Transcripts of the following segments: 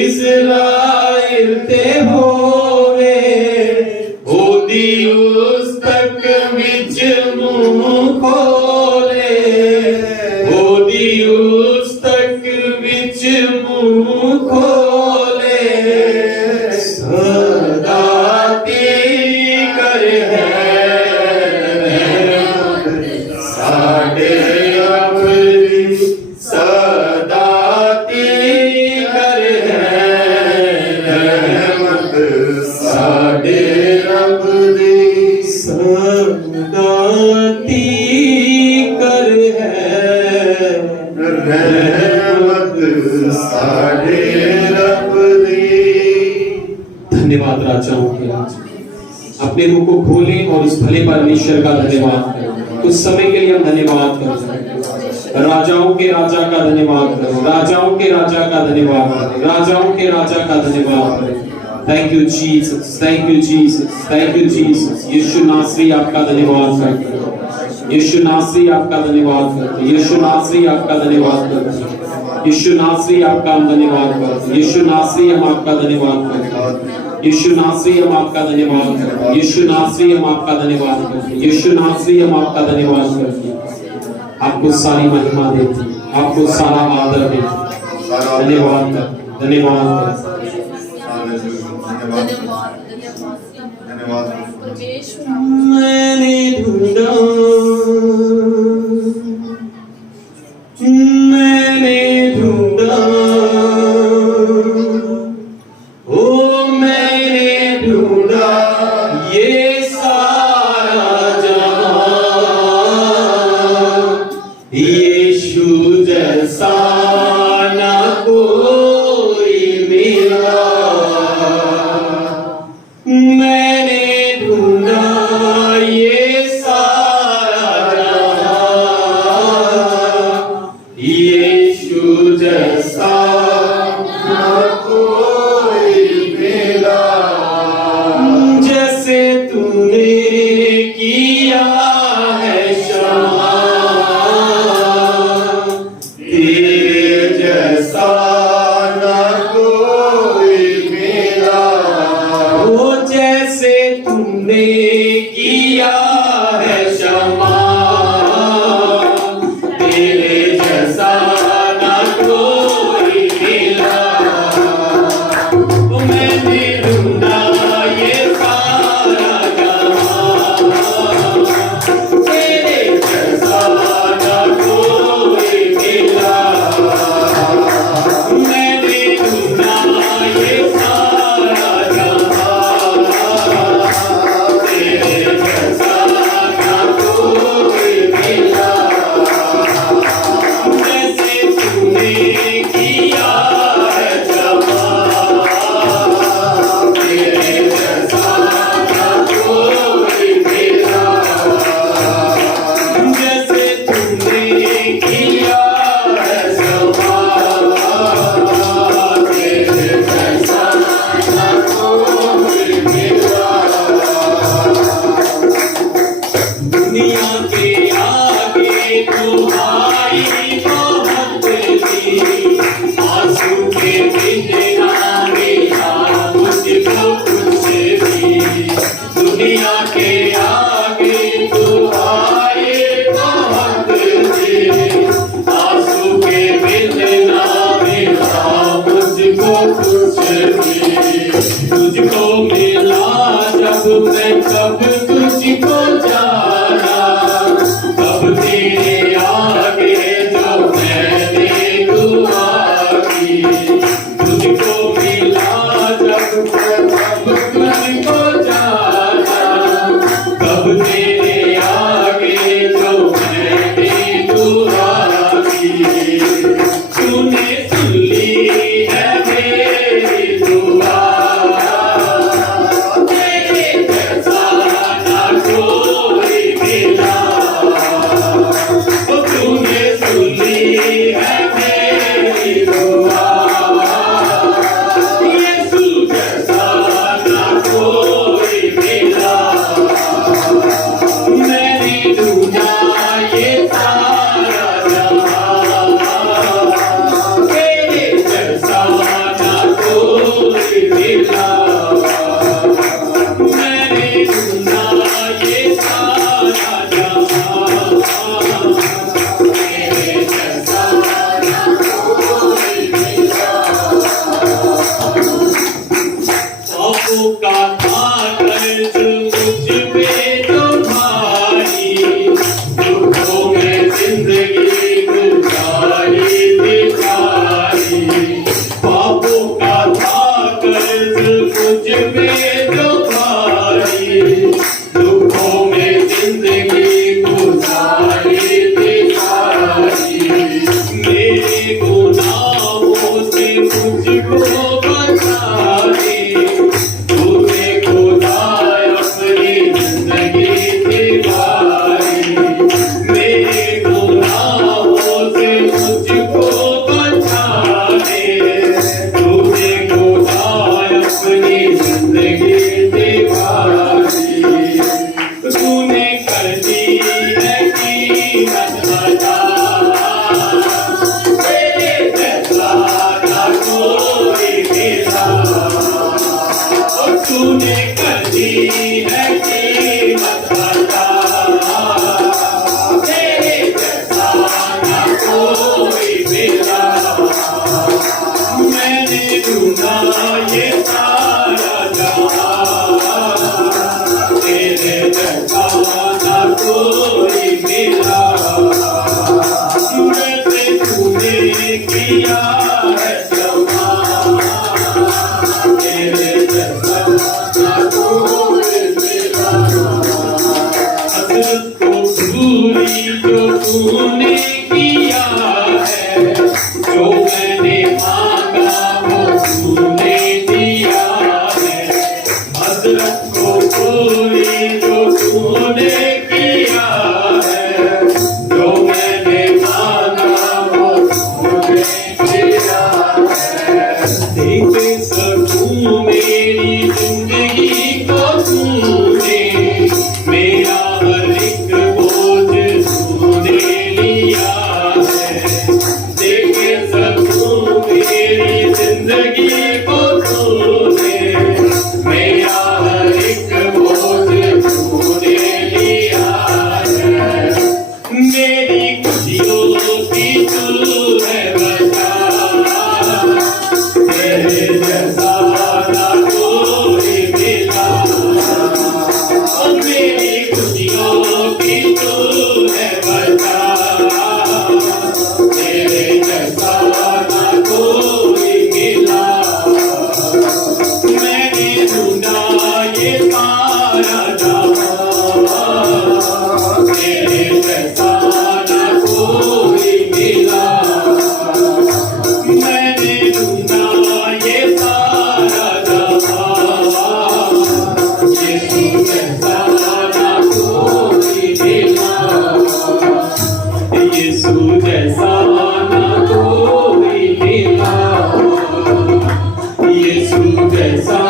Israel ते होवे ओदी उस तक विच मुंह खोले ओदी उस तक विच मुंह खोले सदा तेरी कर है साडे रब दी सदा तेरी कर है रहमत साडे रब दी सदा तेरी कर है रहमत साडे रब दी। धन्यवाद राजाओं के राजा, अपने रूह को खोलें और उस भले परमेश्वर का धन्यवाद करें। कुछ समय के लिए हम धन्यवाद करें। राजाओं के राजा का धन्यवाद करें, राजाओं के राजा का धन्यवाद करें, राजाओं के राजा का धन्यवाद करें। Thank you Jesus, thank you Jesus, thank you Jesus. यीशु नासरी आपका धन्यवाद करते हैं, यीशु नासरी आपका धन्यवाद करते हैं, यीशु नासरी आपका धन्यवाद करते हैं, यीशु नासरी आपका हम धन्यवाद करते हैं, यीशु नासरी हम आपका धन्यवाद करते हैं, यीशु नासरी हम आपका धन्यवाद करते हैं, यीशु नासरी हम आपका धन्यवाद करते हैं, यीशु नासरी हम आपका धन्यवाद करते हैं। आपको सारी महिमा देती, आपको सारा आदर देती। धन्यवाद धन्यवाद धन्यवाद। मैंने ढूंढा मैंने ढूंढा ओ मैंने ढूंढा ये सारा जहां यीशु जैसा ना कोई मिला। मैंने ढूंढा ये सारा जहां यीशु जैसा ना कोई मिला। जैसे तूने किया है क्षमा तेरे जैसा ना कोई मिला। वो जैसे तुमने किया है क्षमा तेरे जैसा ना कोई मिला। वो मैंने ढूंढा ये सारा जहां तेरे जैसा ना कोई मिला। मैंने ढूंढा ये सारा जहां तेरे जैसा ना कोई मिला। जैसे तूने किया है क्षमा तेरे जैसा ना कोई मिला। जैसे तूने किया है क्षमा तेरे जैसा ना कोई मिला। दुनिया के आगे तुम्हारी मोहब्बत थी आंसू के बिना मेरा मुझको कुछ भी। दुनिया के आगे तुम्हारी मोहब्बत थी आंसू के बिना मेरा मुझको कुछ भी। तुझको मिला जब मैं कब तुझको जाना तब तेरे आगे जो मैंने दुआ की। तुझको मिला जब मैं कब तुझको जाना तब तेरे आगे जो मैंने दुआ की। तूने सुन ली है मेरी दुआ पे जो भारी, दुखों में जिंदगी गुजारी थी सारी। मेरे गुनाहों से मुझको बचा दे, तूने खुदाया अपनी जिंदगी थी भारी। मेरे गुनाहों से मुझको बचा दे, तूने खुदाया अपनी जिंदगी थी भारी। तूने कर दी है कीमत अदा, तेरे जैसा ना कोई मिला। तूने कर दी है कीमत अदा, तेरे जैसा ना कोई मिला। मैंने ढूंढा ये सारा जहां, तेरे जैसा ना कोई मिला। मुझसे तूने किया है जवान, तेरे जैसा ना कोई मिला। हसरत को पूरी जो तूने किया है, जो मैंने मांगा वो तूने दिया है। हसरत को पूरी जो तूने किया है, जो मैंने मांगा वो तूने दिया है। देख सकूं मेरी जिंदगी को तूने, मेरा हर एक बोझ तूने लिया है। देख सकूं मेरी जिंदगी को तूने, मेरा हर एक बोझ तूने लिया है। मेरी खुशियों की तू है वजह, तेरे जैसा ना कोई मिला। मेरी खुशियों की तू है वजह, तेरे जैसा ना कोई मिला। मैंने ढूंढा ये सारा जहां, तेरे जैसा ना कोई मिला। मैंने ढूंढा ये सारा जहां, यीशु जैसा ना कोई मिला। यीशु जैसा ना कोई मिला, यीशु जैसा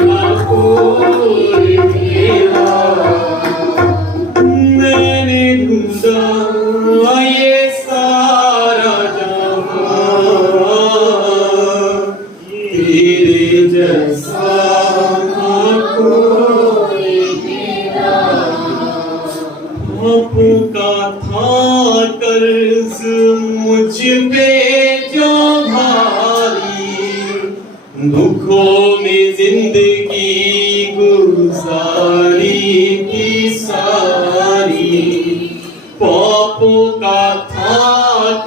ना कोई मिला। मैंने ढूंढा ये सारा जहां, तेरे जैसा ना कोई मिला। बापू का था कर्ज मुझ पे जो भारी, दुखों में जिंदगी गुजारी थी सारी। पापों का था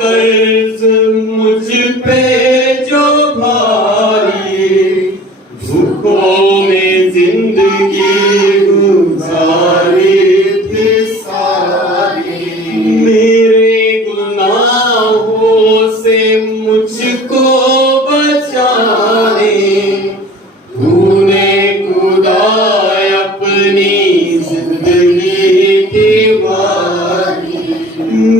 कर्ज मुझ पे जो भारी, दुखों में जिंदगी गुजारी थी सारी। मेरे गुनाहों से मुझको बचाने, तूने खुदा अपनी जिंदगी की वारी।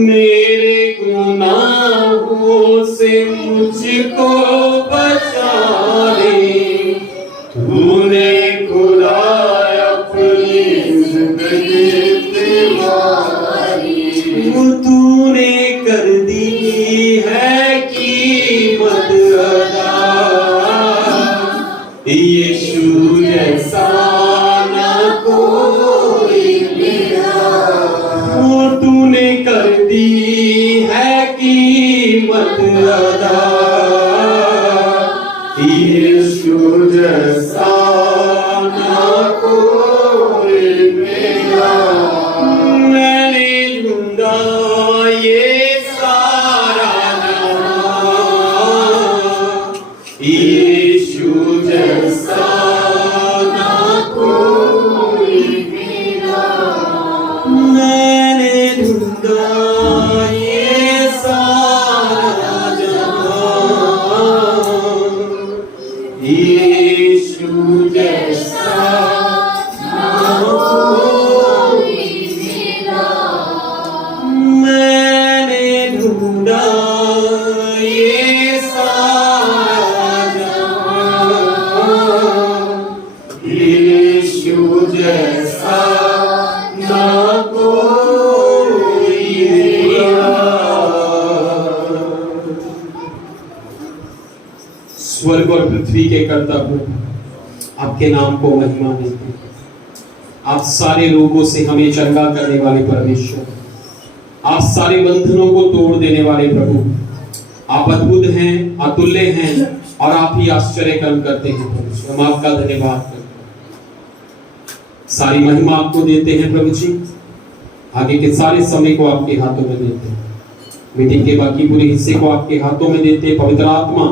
मेरे गुनाहों से मुझको बचाने, तूने खुदा अपनी जिंदगी की वारी। वो तूने कर दी है कीमत अदा, यीशु जैसा ना कोई मिला। वो तूने कर दी है कीमत अदा, यीशु जैसा ना कोई मिला। मैंने ढूंढा ये सारा जहां, यीशु जैसा यीशु जैसा ना कोई मिला, मैंने ढूंढा ये सारा जहां, यीशु जैसा ना कोई मिला। स्वर्ग और पृथ्वी के कर्ता प्रभु, आपके नाम को महिमा देते हैं। आप सारे रोगों से हमें चंगा करने वाले परमेश्वर, आप सारे बंधनों को तोड़ देने वाले प्रभु, आप अद्भुत हैं, अतुल्य हैं और आप ही आश्चर्य कर्म करते हैं प्रभु। हम आपका धन्यवाद करते हैं, सारी महिमा आपको देते हैं प्रभु जी। आगे के सारे समय को आपके हाथों में देते हैं, मीटिंग के बाकी पूरे हिस्से को आपके हाथों में देते हैं। पवित्र आत्मा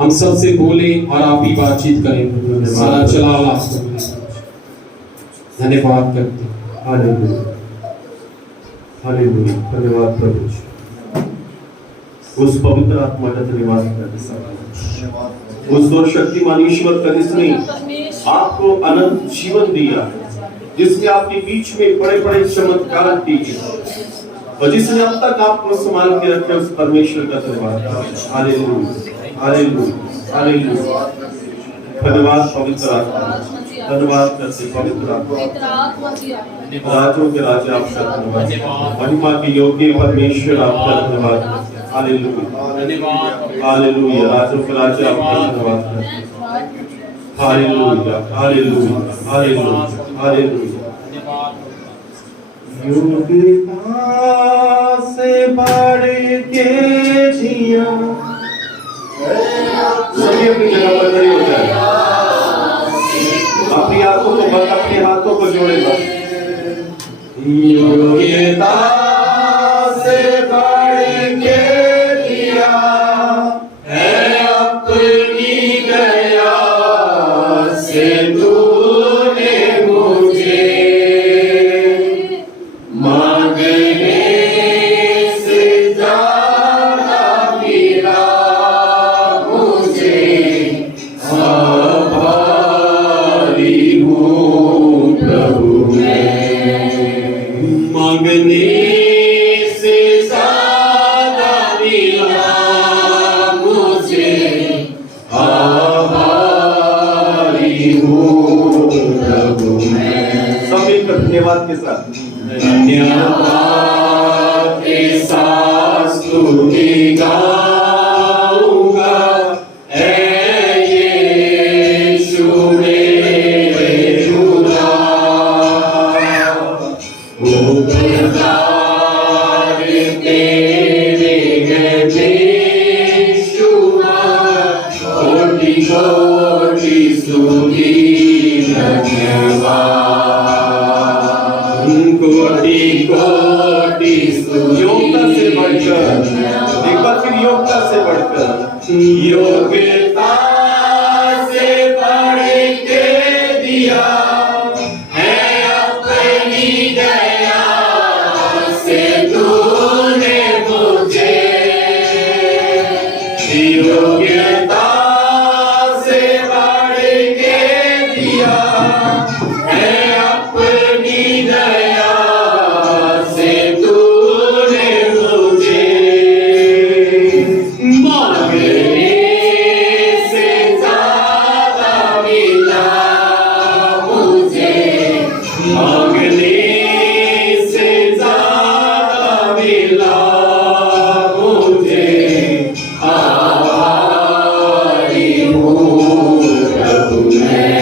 हम सब से बोले और आप ही बातचीत करें, सारा चलाल आपको धन्यवाद करते हैं। हालेलुया, हालेलुया, धन्यवाद प्रभु जी। उस पवित्र आत्मा का धन्यवाद करते हैं, उस सर्वशक्तिमान ईश्वर का जिसने आपको अनंत जीवन दिया, जिसने आपके बीच में बड़े बड़े चमत्कार किए और जिसने अब तक आपको संभाल के रखे, उस परमेश्वर का धन्यवाद। हालेलुया, हालेलुया, हालेलुया, धन्यवाद पवित्र आत्मा, धन्यवाद करते पवित्र आत्मा, राजों के राजा आपका धन्यवाद, महिमा के योग्य परमेश्वर आपका धन्यवाद। हालेलुया, हालेलुया, राजों के राजा आपका धन्यवाद। हालेलुया, हालेलुया, हालेलुया, हालेलुया। योग्यता से बढ़ के जिया, सभी अपनी जगह पर खड़े हो जाए, अपनी आंखों को बंद, अपने हाथों को जोड़े बस। योग्यता से बढ़ के दिया है अपनी दया से तूने मुझे, मांगने से ज्यादा मिला मुझे, आभारी हूँ प्रभु मैं, मांगने से ज्यादा मिला मुझे, आभारी हूँ प्रभु मैं। सब मिलकर धन्यवाद के साथ, धन्यवाद के साथ स्तुति गाऊंगा, ऐ यीशु मेरे खुदा। ओ खुदार तेरे हैं बेशुमार, कोटि कोटि स्तुति धन्यवाद, कोटि कोटि स्तुति। योग्यता से बढ़कर, एक बार फिर योग्यता से बढ़कर, योग्यता से बढ़ के दिया है अपनी दया से तूने मुझे, योग्यता से बढ़ के दिया है अपनी दया से तूने मुझे, मांगने से ज्यादा मिला मुझे, मांगने से ज्यादा मिला मुझे, आभारी हूँ प्रभु मैं।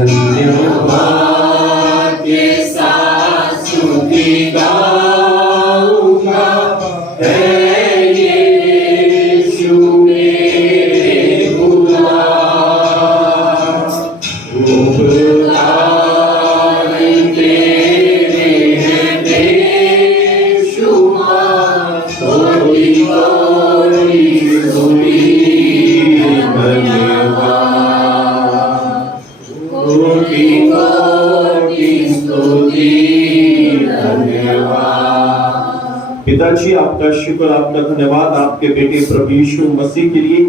धन्यवाद के साथ स्तुति गाऊंगा, ऐ यीशु मेरे खुदा। उपकार तेरे हैं बेशुमार, कोटि कोटि स्तुति धन्यवाद, कोटि कोटि स्तुति धन्यवाद। पिताजी आपका शुक्र, आपका धन्यवाद आपके बेटे प्रभु यीशु मसीह के लिए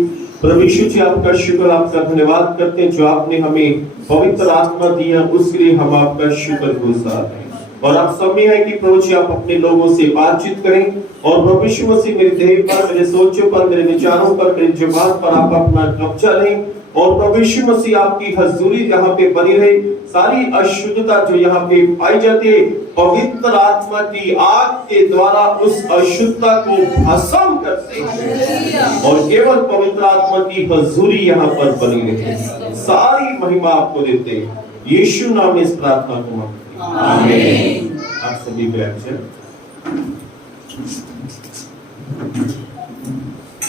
प्रभु यीशु जी आपका शुक्र, आपका धन्यवाद करते हैं जो आपने हमें पवित्र आत्मा दिया, उसके लिए हम आपका शुक्रगुजार हैं। और आप समय है कि प्रभु जी आप अपने लोगों से बातचीत करें और प्रभु यीशु मसीह मेरे देह पर, मेरे सोचों पर, मेरे विचारों पर, मेरे जुबान पर आप अपना कब्जा लें और प्रभु यीशु मसीह आपकी हजूरी यहाँ पे बनी रहे। सारी अशुद्धता जो यहाँ पे पाई जाती है, पवित्र आत्मा की आग के द्वारा उस अशुद्धता को भस्म करते हैं और केवल पवित्र आत्मा की हजूरी यहाँ पर बनी रहे। सारी महिमा आपको देते हैं, यीशु नाम में इस प्रार्थना को मांगते हैं, आमीन। आप सभी बैठ जाएं।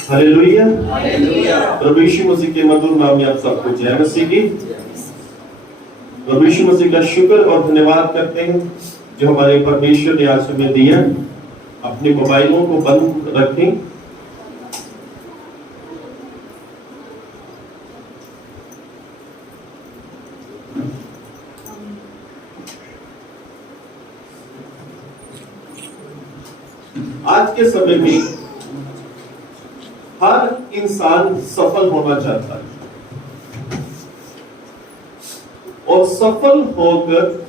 Hallelujah, hallelujah. प्रभु यीशु मसीह के मधुर नाम में आप सबको जय मसीह की। प्रभु यीशु मसीह का शुक्र और धन्यवाद करते हैं जो हमारे परमेश्वर ने आज हमें दिया। अपने मोबाइलों को बंद रखें। आज के समय में हर इंसान सफल होना चाहता है और सफल होकर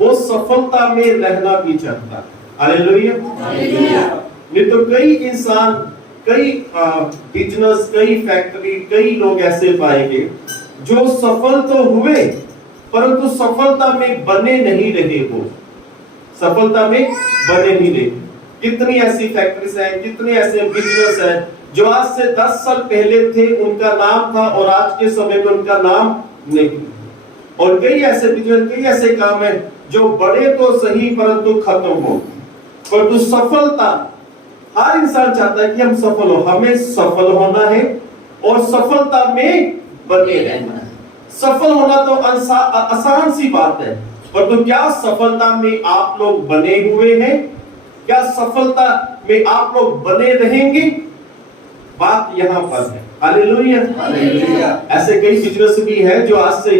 वो सफलता में रहना भी चाहता है। Hallelujah, hallelujah. नहीं तो कई इंसान, कई बिजनेस, कई फैक्ट्री, कई लोग ऐसे पाएंगे जो सफल तो हुए परंतु सफलता में बने नहीं रहे। वो सफलता में बने नहीं रहे। कितनी ऐसी फैक्ट्रीज हैं, कितने ऐसे बिजनेस हैं जो आज से 10 साल पहले थे, उनका नाम था और आज के समय में उनका नाम नहीं। और कई ऐसे बिजनेस, कई ऐसे काम हैं जो बड़े तो सही परंतु खत्म हो। परंतु सफलता, हर इंसान चाहता है कि हम सफल हो, हमें सफल होना है और सफलता में बने रहना है। सफल होना तो आसान सी बात है, परंतु क्या सफलता में आप लोग बने हुए हैं? क्या सफलता में आप लोग बने रहेंगे? बात यहाँ पर है। Hallelujah, hallelujah. ऐसे कई बिजनेस भी है जो आज से,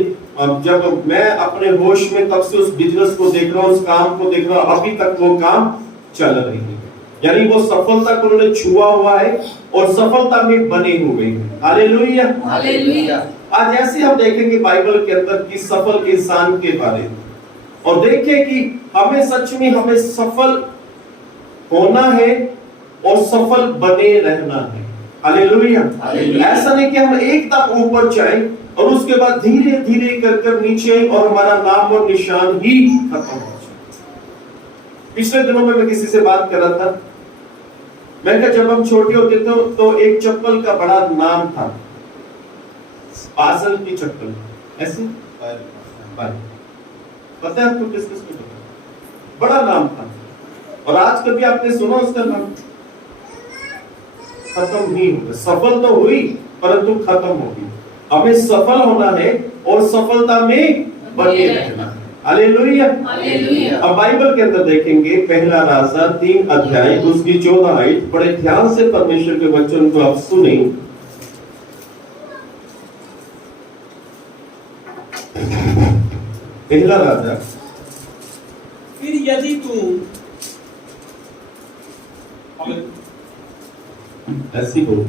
जब मैं अपने होश में तब से उस बिजनेस को देख रहा हूँ, उस काम को देख रहा हूँ, अभी तक वो काम चल रही है। यानी वो सफलता को उन्होंने छुआ हुआ है और सफलता में बने हुए हैं। Hallelujah, hallelujah. आज ऐसे हम देखेंगे बाइबल के अंदर की सफल इंसान के बारे में और देखें कि हमें सच में हमें सफल होना है और सफल बने रहना है। हालेलुया। ऐसा नहीं कि हम एकदम ऊपर जाएं और उसके बाद धीरे धीरे कर नीचे और हमारा नाम और निशान ही खत्म हो जाए। पिछले दिनों में मैं किसी से बात कर रहा था। मैं कहा जब हम छोटे होते थे तो एक चप्पल का बड़ा नाम था, पासल की चप्पल, ऐसे पता है आपको? किस किस को बड़ा नाम था और आज कभी आपने सुना उसका नाम? खत्म ही हो गया। सफल तो हुई परंतु खत्म हो गई। हमें सफल होना है और सफलता में बने रहना है। Hallelujah, hallelujah. अब बाइबल के अंदर देखेंगे पहला राजा 3 अध्याय उसकी 14 आयत। बड़े ध्यान से परमेश्वर के वचन को आप सुने। पहला राजा, फिर यदि तू ऐसी बोल,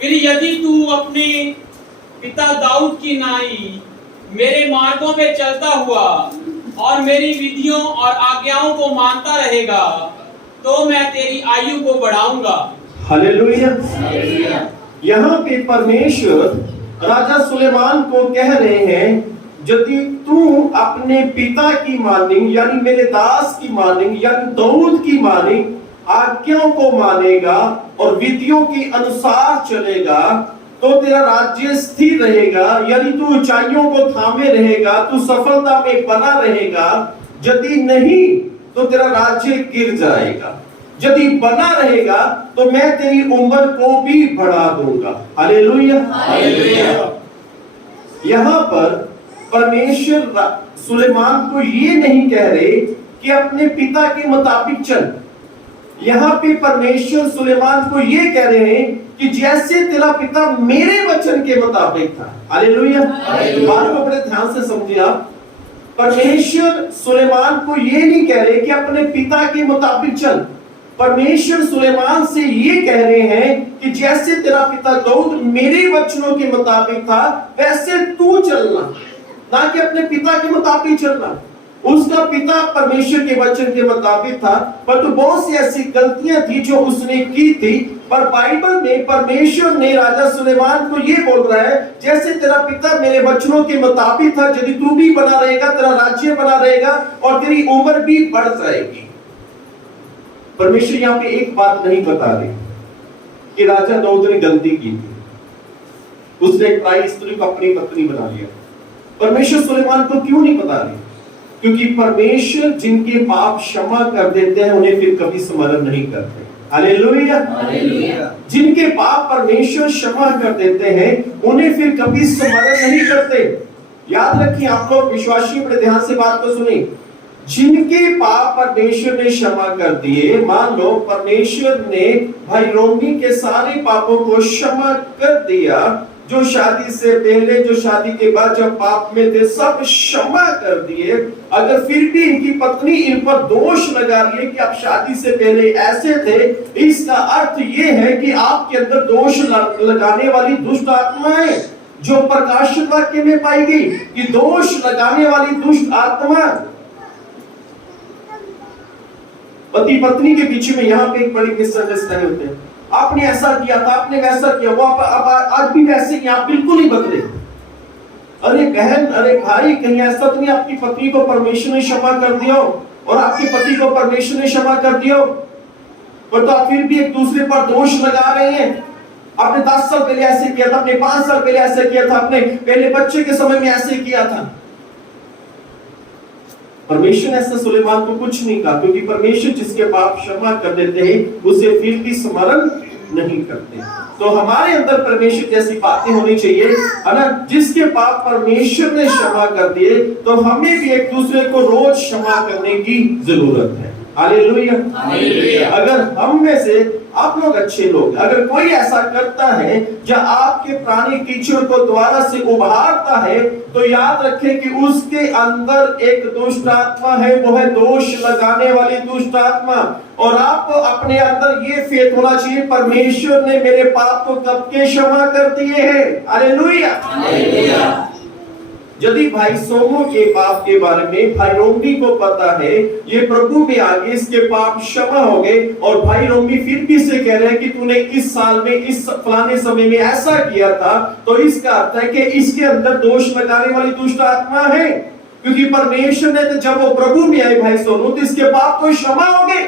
फिर यदि तू अपने पिता दाऊद की नाई मेरे मार्गों में चलता हुआ और मेरी विधियों और आज्ञाओं को मानता रहेगा तो मैं तेरी आयु को बढ़ाऊंगा। हालेलुया। यहाँ पे परमेश्वर राजा सुलेमान को कह रहे हैं, यदि तू अपने पिता की मानेंग यानी मेरे दास की मानेंग यानी दाऊद की मानेंग, आज्ञाओं को मानेगा और विधियों के अनुसार चलेगा तो तेरा राज्य स्थिर रहेगा। यानी तू ऊंचाइयों को थामे रहेगा, तू सफलता में बना रहेगा। यदि नहीं तो तेरा राज्य गिर जाएगा। यदि बना रहेगा तो मैं तेरी उम्र को भी बढ़ा दूंगा। Hallelujah, hallelujah. यहाँ पर परमेश्वर सुलेमान को ये नहीं कह रहे कि अपने पिता के मुताबिक चल। यहाँ पे परमेश्वर सुलेमान को ये कह रहे हैं कि जैसे तेरा पिता मेरे वचन के मुताबिक था। हालेलुया। बात को बड़े ध्यान से समझिए आप। परमेश्वर सुलेमान को ये नहीं कह रहे कि अपने पिता के मुताबिक चल, परमेश्वर सुलेमान से ये कह रहे हैं कि जैसे तेरा पिता दाऊद मेरे वचनों के मुताबिक था वैसे तू चलना, ना कि अपने पिता के मुताबिक चलना। उसका पिता परमेश्वर के वचन के मुताबिक था, पर तो बहुत सी ऐसी गलतियां थी जो उसने की थी। पर बाइबल में परमेश्वर ने राजा सुलेमान को ये बोल रहा है, जैसे तेरा पिता मेरे वचनों के मुताबिक था, यदि तू भी बना रहेगा, तेरा राज्य बना रहेगा और तेरी उम्र भी बढ़ जाएगी। परमेश्वर यहाँ पे एक बात नहीं बता रहे कि राजा दाऊद ने गलती की थी, उसने एक पराई स्त्री को अपनी पत्नी बना लिया। परमेश्वर सुलेमान को क्यों नहीं बता रहे? क्योंकि परमेश्वर जिनके पाप क्षमा कर देते हैं उन्हें फिर कभी स्मरण नहीं करते। हालेलुया। जिनके पाप परमेश्वर क्षमा कर देते हैं उन्हें फिर कभी स्मरण नहीं करते। याद रखिए, आप लोग विश्वासी बड़े ध्यान से बात को सुनिए। जिनके पाप परमेश्वर ने क्षमा कर दिए, मान लो परमेश्वर ने भाई रोमी के सारे पापों को क्षमा कर दिया, जो शादी से पहले, जो शादी के बाद जब पाप में थे, सब क्षमा कर दिए। अगर फिर भी इनकी पत्नी इन पर दोष लगा रही है कि आप शादी से पहले ऐसे थे, इसका अर्थ ये है कि आपके अंदर दोष लगाने वाली दुष्ट आत्मा है, जो प्रकाशित वाक्य में पाई गई कि दोष लगाने वाली दुष्ट आत्मा पति पत्नी के बीच में यहाँ पे एक बड़ी मिसअंडरस्टैंडिंग होते हैं। आपने ऐसा किया था, आपने वैसा किया, वो आप आज भी वैसे ही, आप बिल्कुल ही बदले। अरे बहन, अरे भाई, कहीं ऐसा तो नहीं आपकी पत्नी को परमेश्वर ने क्षमा कर दिया और आपके पति को परमेश्वर ने क्षमा कर दिया, पर तो आप फिर भी एक दूसरे पर दोष लगा रहे हैं। आपने 10 साल पहले ऐसे किया था, आपने 5 साल पहले ऐसे किया था, आपने पहले बच्चे के समय में ऐसे किया था। परमेश्वर ने ऐसा सुलेमान को कुछ नहीं कहा, क्योंकि परमेश्वर जिसके पाप क्षमा कर देते हैं उसे फिर भी स्मरण नहीं करते। तो हमारे अंदर परमेश्वर जैसी बातें होनी चाहिए, है ना? जिसके पाप परमेश्वर ने क्षमा कर दिए, तो हमें भी एक दूसरे को रोज क्षमा करने की जरूरत है। हालेलुया। अगर हम में से आप लोग अच्छे लोग, अगर कोई ऐसा करता है जो आपके पुराने कीचड़ को दोबारा से उभारता है, तो याद रखें कि उसके अंदर एक दुष्ट आत्मा है, वो है दोष लगाने वाली दुष्ट आत्मा। और आपको अपने अंदर ये फेथ होना चाहिए, परमेश्वर ने मेरे पाप को कब के क्षमा कर दिए हैं। हालेलुया। यदि भाई सोमो के पाप के बारे में भाई रोमी को पता है, ये प्रभु में आगे इसके पाप क्षमा हो गए, और भाई रोमी फिर भी से कह रहे हैं कि तूने इस साल में इस फलाने समय में ऐसा किया था, तो इसका अर्थ है कि इसके अंदर दोष लगाने वाली दुष्ट आत्मा है। क्योंकि परमेश्वर ने तो जब वो प्रभु में आए भाई सोनू, तो इसके पाप तो क्षमा हो गए।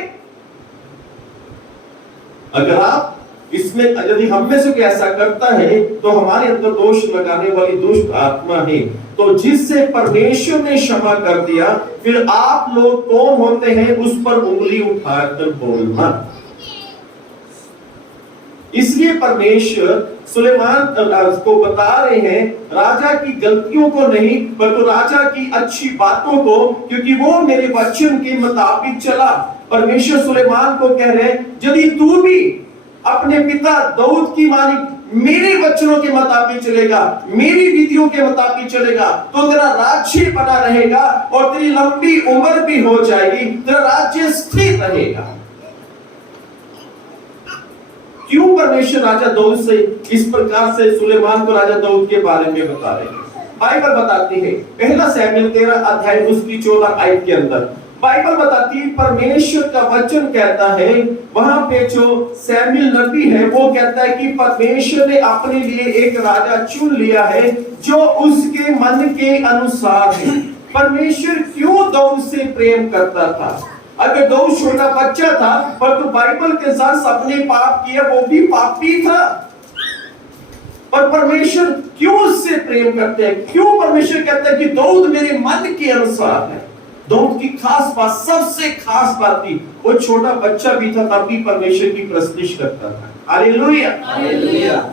अगर आप इसमें, यदि हम में से कोई ऐसा करता है, तो हमारे अंदर दोष लगाने वाली दुष्ट आत्मा है। तो जिससे परमेश्वर ने क्षमा कर दिया, फिर आप लोग कौन होते हैं उस पर उंगली उठाकर बोलना। इसलिए परमेश्वर सुलेमान को बता रहे हैं राजा की गलतियों को नहीं, पर तो राजा की अच्छी बातों को, क्योंकि वो मेरे वचन के मुताबिक चला। परमेश्वर सुलेमान को कह रहे हैं, यदि तू भी अपने पिता दाऊद की मानी मेरे वचनों के मुताबिक चलेगा, मेरी विधियों के मुताबिक चलेगा, तो तेरा राज्य बना रहेगा और तेरी लंबी उम्र भी हो जाएगी, तेरा राज्य स्थिर रहेगा। क्यों परमेश्वर राजा दाऊद से इस प्रकार से सुलेमान को राजा दाऊद के बारे में बता रहे हैं? बाइबल बताती है, पहला शमूएल 13 अध्याय उसकी 14 आयत के अंदर बाइबल बताती है, परमेश्वर का वचन कहता है, वहां पे जो शमूएल नबी है वो कहता है कि परमेश्वर ने अपने लिए एक राजा चुन लिया है जो उसके मन के अनुसार है। परमेश्वर क्यों दाऊद से प्रेम करता था? अगर दाऊद छोटा बच्चा था, पर तो बाइबल के साथ सबने पाप किया, वो भी पापी था, पर परमेश्वर क्यों उससे प्रेम करते हैं? क्यों परमेश्वर कहता है कि दाऊद मेरे मन के अनुसार है? दाऊद की खास बात, सबसे खास बात थी, वो छोटा बच्चा भी था तब भी परमेश्वर की प्रस्तुति करता था। हालेलुया।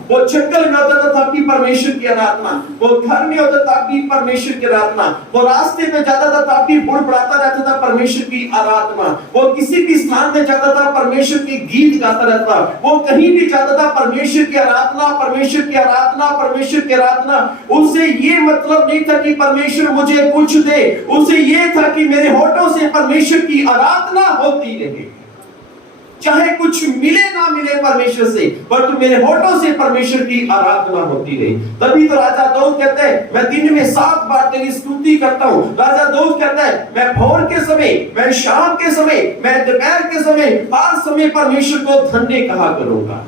वो जंगल में होता था तब भी परमेश्वर की आराधना, वो घर में होता तब भी परमेश्वर की आराधना, वो रास्ते में जाता था तब भी बुड़बुड़ाता रहता था परमेश्वर की आराधना, वो किसी भी स्थान में जाता था परमेश्वर की गीत गाता रहता, वो कहीं भी जाता था परमेश्वर की आराधना, परमेश्वर की आराधना, परमेश्वर की आराधना। उसे ये मतलब नहीं था कि परमेश्वर मुझे कुछ दे, उसे ये था कि मेरे होठों से परमेश्वर की आराधना होती रहे। चाहे कुछ मिले ना मिले परमेश्वर से, पर तो मेरे होठों से परमेश्वर की आराधना होती रही। तभी तो राजा दाऊद कहते हैं मैं दिन में 7 बार तेरी स्तुति करता हूं। राजा दाऊद कहता है मैं भोर के समय, मैं शाम के समय, मैं दोपहर के समय, हर समय परमेश्वर को धन्य कहा करूंगा।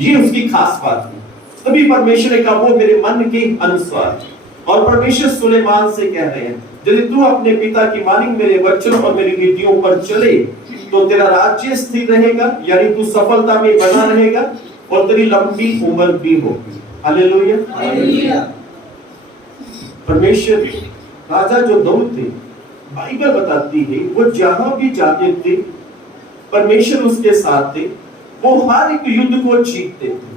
ये उसकी खास बात है। तभी परमेश्वर ने कहा वो मेरे मन के अनुसार। और परमेश्वर सुलेमान से कह रहे हैं यदि तू अपने पिता की मानी मेरे वचनों और मेरी विधियों पर चले तो तेरा राज्य स्थिर रहेगा, यानी तू सफलता में बना रहेगा और तेरी लंबी उम्र भी होगी। हालेलुया। परमेश्वर राजा जो दाऊद थे, बाइबल बताती है वो जहां भी जाते थे परमेश्वर उसके साथ थे, वो हर एक युद्ध को जीतते थे।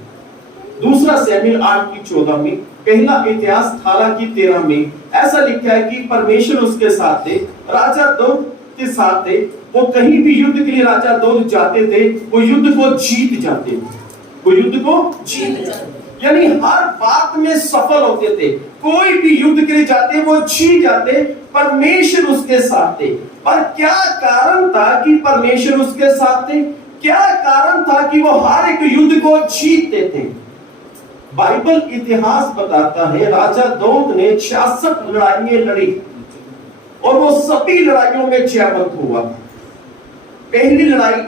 दूसरा शमूएल 8:14 में, पहला इतिहास 18:13 में ऐसा लिखा है कि परमेश्वर उसके साथ थे, राजा दाऊद के साथ थे। वो कहीं भी युद्ध के लिए राजा दाऊद जाते थे वो युद्ध को जीत जाते थे, वो युद्ध को जीत जाते, यानी हर बात में सफल होते थे। कोई भी युद्ध के लिए जाते वो जीत जाते, परमेश्वर उसके साथ थे। पर क्या कारण था कि परमेश्वर उसके साथ थे? क्या कारण था कि वो हर एक युद्ध को जीतते थे? बाइबल इतिहास बताता है राजा दाऊद ने 66 लड़ाइयां लड़ी और वो सभी लड़ाइयों में जयवंत हुआ। पहली लड़ाई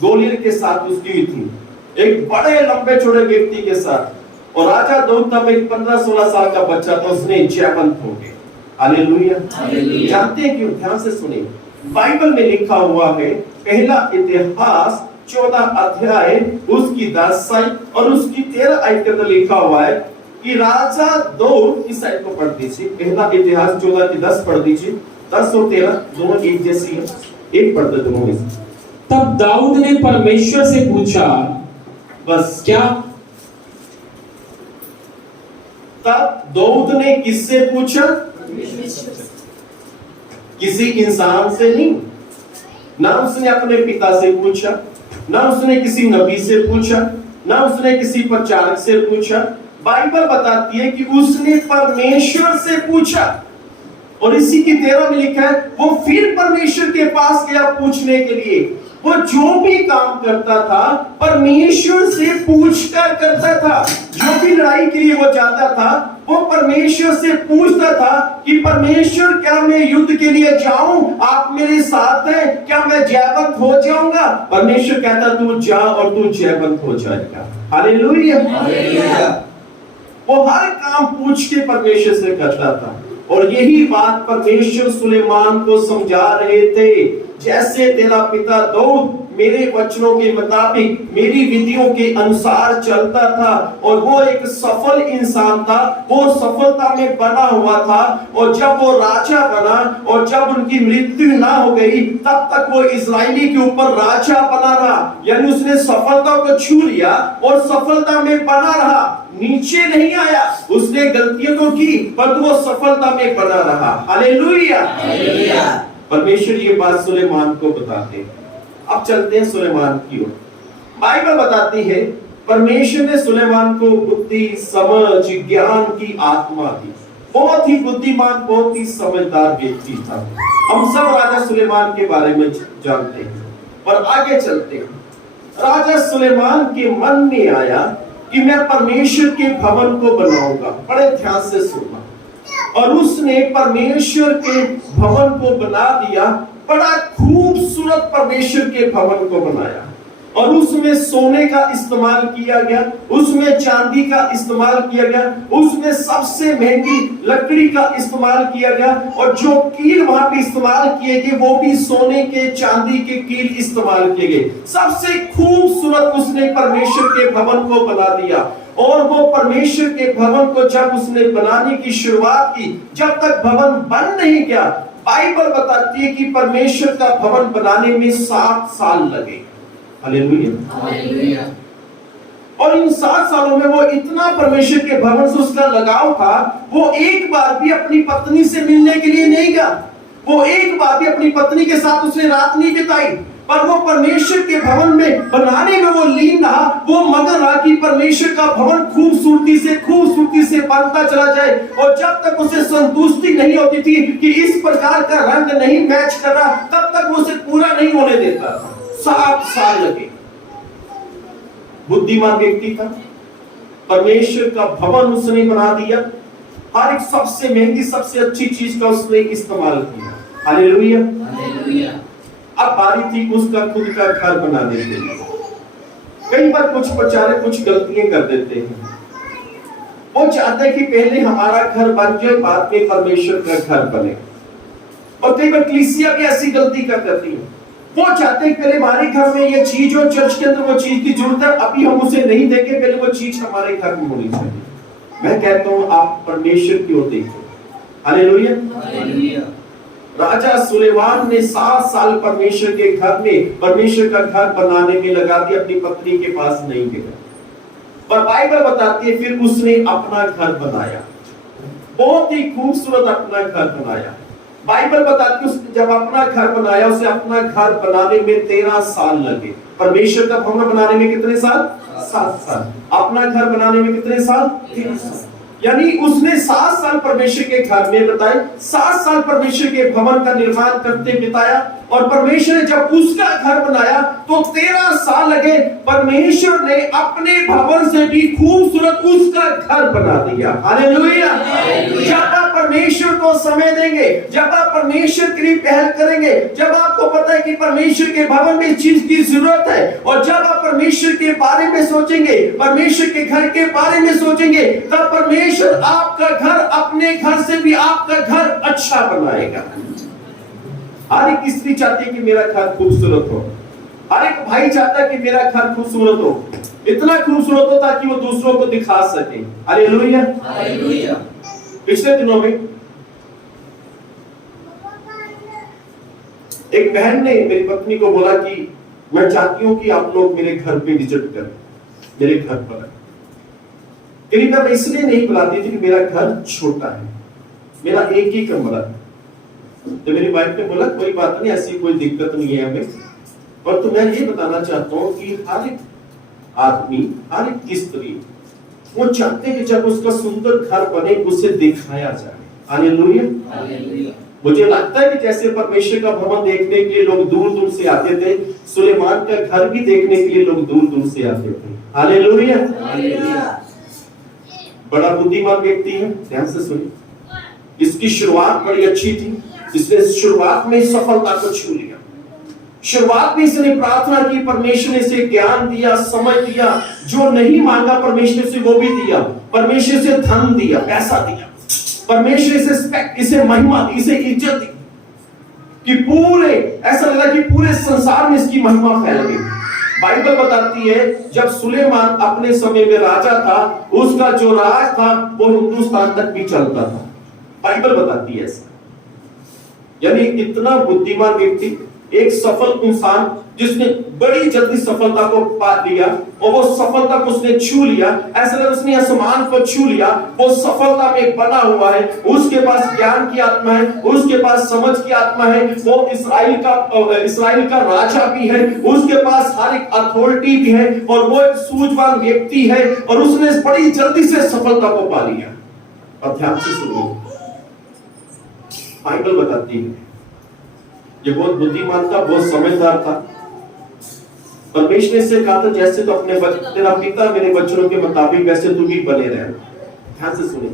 गोलियत के साथ उसकी हुई थी, एक बड़े लंबे चौड़े व्यक्ति के साथ, और राजा दाऊद तब एक 15-16 साल का बच्चा था, उसने जयवंत हो गए। हालेलुया। जानते हैं क्यों? ध्यान से सुनिए। बाइबल में लिखा हुआ है पहला इतिहास 14 अध्याय उसकी 10 आयत और उसकी 13 आयत के अंदर लिखा हुआ है कि राजा दाऊद, इस आयत को पढ़ दीजिए, पहला इतिहास 14 की 10 पढ़ दीजिए। 10 और 13 दोनों एक जैसी है, एक पढ़ दो दोनों में से। तब दाऊद ने परमेश्वर से पूछा, बस क्या? तब दाऊद ने किससे पूछा? किसी इंसान से नहीं, ना उसने अपने पिता से पूछा, ना उसने किसी नबी से पूछा, ना उसने किसी प्रचारक से पूछा। बाइबल बताती है कि उसने परमेश्वर से पूछा। और इसी की 13 में लिखा है वो फिर परमेश्वर के पास गया पूछने के लिए। वो जो भी काम करता था परमेश्वर से पूछकर करता था। जो भी लड़ाई के लिए वो जाता था वो परमेश्वर से पूछता था कि परमेश्वर क्या मैं युद्ध के लिए जाऊं, आप मेरे साथ हैं, क्या मैं जयवंत हो जाऊंगा? परमेश्वर कहता तू जा और तू जयवंत हो जाएगा। हालेलुया। वो हर काम पूछ के परमेश्वर से करता था। और यही बात परमेश्वर सुलेमान को समझा रहे थे, जैसे तेरा पिता दाऊद मेरे वचनों के मुताबिक मेरी विधियों के अनुसार चलता था और वो एक सफल इंसान था, वो सफलता में बना हुआ था। और जब वो राजा बना और जब उनकी मृत्यु ना हो गई तब तक वो इस्राएली के ऊपर राजा बना रहा, यानी उसने सफलता को छू लिया और सफलता में बना रहा, नीचे नहीं आया। उसने गलतियां तो की पर वो सफलता में बना रहा। हालेलुया। परमेश्वर ये बात सुलेमान को बताते हैं। अब चलते हैं सुलेमान की ओर। बाइबल बताती है परमेश्वर ने सुलेमान को बुद्धि, समझ, ज्ञान की आत्मा दी। बहुत ही बुद्धिमान, बहुत ही समझदार व्यक्ति था। हम सब राजा सुलेमान के बारे में जानते हैं। और आगे चलते हैं। राजा सुलेमान के मन में आया कि मैं परमेश्वर के भवन को बनाऊंगा। बड़े ध्यान से सुनना। और उसने परमेश्वर के भवन को बना दिया। बड़ा खूबसूरत परमेश्वर के भवन को बनाया और उसमें सोने का इस्तेमाल किया गया, उसमें चांदी का इस्तेमाल किया गया, उसमें सबसे महंगी लकड़ी का इस्तेमाल किया गया और जो कील वहां पे इस्तेमाल किए गए वो भी सोने के, चांदी के कील इस्तेमाल किए गए। सबसे खूबसूरत उसने परमेश्वर के भवन को बना दिया। और वो परमेश्वर के भवन को जब उसने बनाने की शुरुआत की, जब तक भवन बन नहीं गया, बाइबल बताती है कि परमेश्वर का भवन बनाने में 7 साल लगे। हालेलुया। और इन 7 सालों में वो इतना परमेश्वर के भवन से उसका लगाव था, वो एक बार भी अपनी पत्नी से मिलने के लिए नहीं गया। वो एक बार भी अपनी पत्नी के साथ उसने रात नहीं बिताई, पर वो परमेश्वर के भवन में बनाने में वो लीन रहा। वो मगन रहा कि परमेश्वर का भवन खूबसूरती से बनता चला जाए। और जब तक उसे संतुष्टि नहीं होती थी कि इस प्रकार का रंग नहीं मैच कर रहा, तब तक वो उसे पूरा नहीं होने देता। 7 साल लगे। बुद्धिमान व्यक्ति था, परमेश्वर का भवन उसने बना दिया, हर एक सबसे महंगी सबसे अच्छी चीज का उसने इस्तेमाल किया। हालेलुया। अब बारी थी उसका खुद का घर बनाने के लिए। कई बार कुछ बेचारे कुछ गलतियां कर देते हैं। वो चाहते हैं कि पहले हमारा घर बन जाए, बाद में परमेश्वर का घर बने। और कई बार कलीसिया भी ऐसी गलती कर देती है। वो चाहते हैं पहले हमारे घर में ये चीज हो, चर्च के अंदर वो चीज की जरूरत है, अभी हम उसे नहीं देंगे, पहले वो चीज हमारे घर में होनी चाहिए। मैं कहता हूं आप परमेश्वर की ओर देखो। हालेलुया। राजा सुलेमान ने 7 साल परमेश्वर के घर में, परमेश्वर का घर बनाने में लगा दिया, अपनी पत्नी के पास नहीं गया। पर बाइबल बताती है फिर उसने अपना घर बनाया, बहुत ही खूबसूरत अपना घर बनाया। बाइबल बताती है उसने जब अपना घर बनाया, उसे अपना घर बनाने में 13 साल लगे। परमेश्वर का भवन बनाने में कितने साल? 7 साल। अपना घर बनाने में कितने साल? 13 साल। यानी उसने 7 साल परमेश्वर के घर में बिताए, 7 साल परमेश्वर के भवन का निर्माण करते बिताया। और परमेश्वर ने जब उसका घर बनाया तो 13 साल लगे। परमेश्वर ने अपने भवन से भी खूबसूरत उसका घर बना दिया। हालेलुया। जब आप परमेश्वर को समय देंगे, जब आप परमेश्वर के लिए पहल करेंगे, जब आपको पता है कि परमेश्वर के भवन में इस चीज की जरूरत है, और जब आप परमेश्वर के बारे में सोचेंगे, परमेश्वर के घर के बारे में सोचेंगे, तब परमेश्वर आपका घर, अपने घर से भी आपका घर अच्छा बनाएगा। हर एक स्त्री चाहती है कि मेरा घर खूबसूरत हो, हर एक भाई चाहता है कि मेरा घर खूबसूरत हो, इतना खूबसूरत हो ताकि वो दूसरों को दिखा सके। हालेलुया। पिछले दिनों में एक बहन ने मेरी पत्नी को बोला कि मैं चाहती हूं कि आप लोग मेरे घर पे विजिट करें, मेरे घर पर। मैं इसलिए नहीं बुलाती थी कि मेरा घर छोटा है, मेरा एक ही कमरा है। तो मेरी वाइफ ने बोला कोई बात नहीं, ऐसी कोई दिक्कत नहीं है हमें। और तो मैं ये बताना चाहता हूँ कि हर एक आदमी, हर एक स्त्री वो चाहते हैं कि जब उसका सुंदर घर बने उसे दिखाया जाए। हालेलुया। मुझे लगता है कि जैसे परमेश्वर का भवन देखने के लिए लोग दूर दूर से आते थे, सुलेमान का घर भी देखने के लिए लोग दूर दूर से आते थे। हालेलुया। बड़ा बुद्धिमान व्यक्ति है, ध्यान से सुनिए। इसकी शुरुआत बड़ी अच्छी थी, इसने शुरुआत में सफलता को छू लिया। शुरुआत में इसने प्रार्थना की, परमेश्वर ने इसे ज्ञान दिया, समझ दिया, जो नहीं मांगा परमेश्वर से वो भी दिया। परमेश्वर से धन दिया, पैसा दिया, परमेश्वर से रिस्पेक्ट, इसे महिमा दी, इसे इज्जत दी, कि पूरे ऐसा लगा कि पूरे संसार में इसकी महिमा फैल गई। बाइबल बताती है जब सुलेमान अपने समय में राजा था, उसका जो राज था वो हिंदुस्तान तक भी चलता था। बाइबल बताती है ऐसा। यानी इतना बुद्धिमान व्यक्ति, एक सफल इंसान जिसने बड़ी जल्दी सफलता को पा लिया, और वो सफलता को उसने छू लिया, ऐसा लगा उसने आसमान को छू लिया, वो सफलता में बना हुआ है, उसके पास ज्ञान की आत्मा है, उसके पास समझ की आत्मा है, वो इस्राएल का राजा भी है, उसके पास हर एक अथॉरिटी भी है, और वो एक सूझवान व्यक्ति है, और उसने बड़ी जल्दी से सफलता को पा लिया। अब ध्यान से सुनो, बाइबल बताती है ये बहुत बुद्धिमान था, बहुत समझदार था। परमेश्वर से कहा था जैसे तो अपने तेरा पिता मेरे वचनों के मुताबिक वैसे तुम भी बने रहे। ध्यान से सुनिए,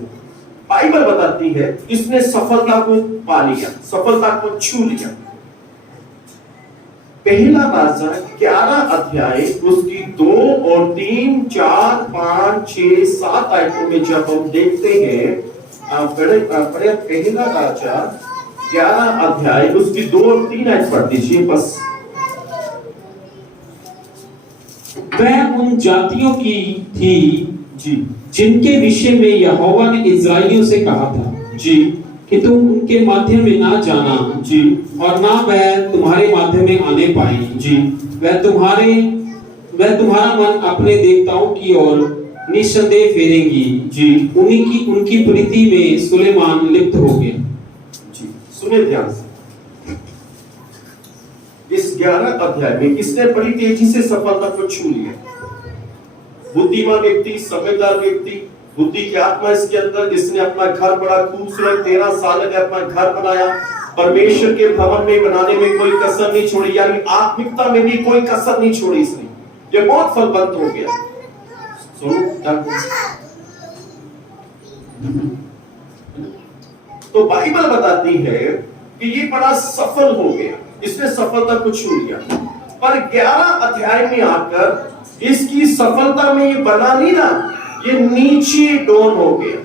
बाइबल बताती है इसने सफलता को पा लिया, सफलता को छू लिया। पहला राजा 11 अध्याय उसकी 2 और 3, 4, 5, 6, 7 आयतों में जब हम देखते हैं, पहला राजा 11 अध्याय उसकी 2 और 3 आयत पढ़ दीजिए बस। वह उन जातियों की थी जी, जिनके विषय में यहोवा ने इस्राएलियों से कहा था जी, कि तुम उनके माध्यम में ना जाना जी, और ना वह तुम्हारे माध्यम में आने पाएंगी। जी, वह तुम्हारा मन अपने देवताओं की ओर निस्संदेह फेरेंगी। जी, उनकी प्रीति में सुलेमान लिप्त हो गया। जी, सुनिए ध्यान से। इस 11 अध्याय में किसने बड़ी तेजी से सफलता को छू लिया? बुद्धिमान व्यक्ति, समझदार व्यक्ति, बुद्धि की आत्मा इसके अंदर, इसने अपना घर बड़ा खूबसूरत 13 साल में अपना घर बनाया, परमेश्वर के भवन में बनाने में कोई कसर नहीं छोड़ी, यानी आत्मिकता में भी कोई कसर नहीं छोड़ी इसने। ये बहुत फलवंत हो गया। तो बाइबल बताती है कि ये बड़ा सफल हो गया, इसने सफलता को छू लिया। पर 11 अध्याय में आकर इसकी सफलता में ये बना नहीं ना, ये नीचे डाउन हो गया।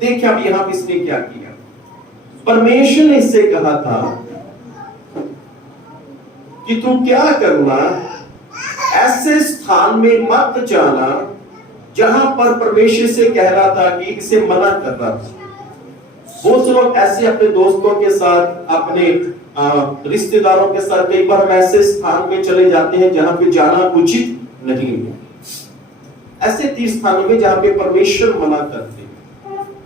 देखिए अब यहां पे इसने क्या किया। परमेश्वर ने इससे कहा था कि तू क्या करना, ऐसे स्थान में मत जाना जहां पर परमेश्वर से कह रहा था कि इसे मना कर रहा था। बहुत से लोग ऐसे अपने दोस्तों के साथ, अपने रिश्तेदारों के साथ कई बार हम ऐसे स्थान में चले जाते हैं जहां पे जाना उचित नहीं है। ऐसे 30 स्थानों में जहां पे परमेश्वर मना करते हैं,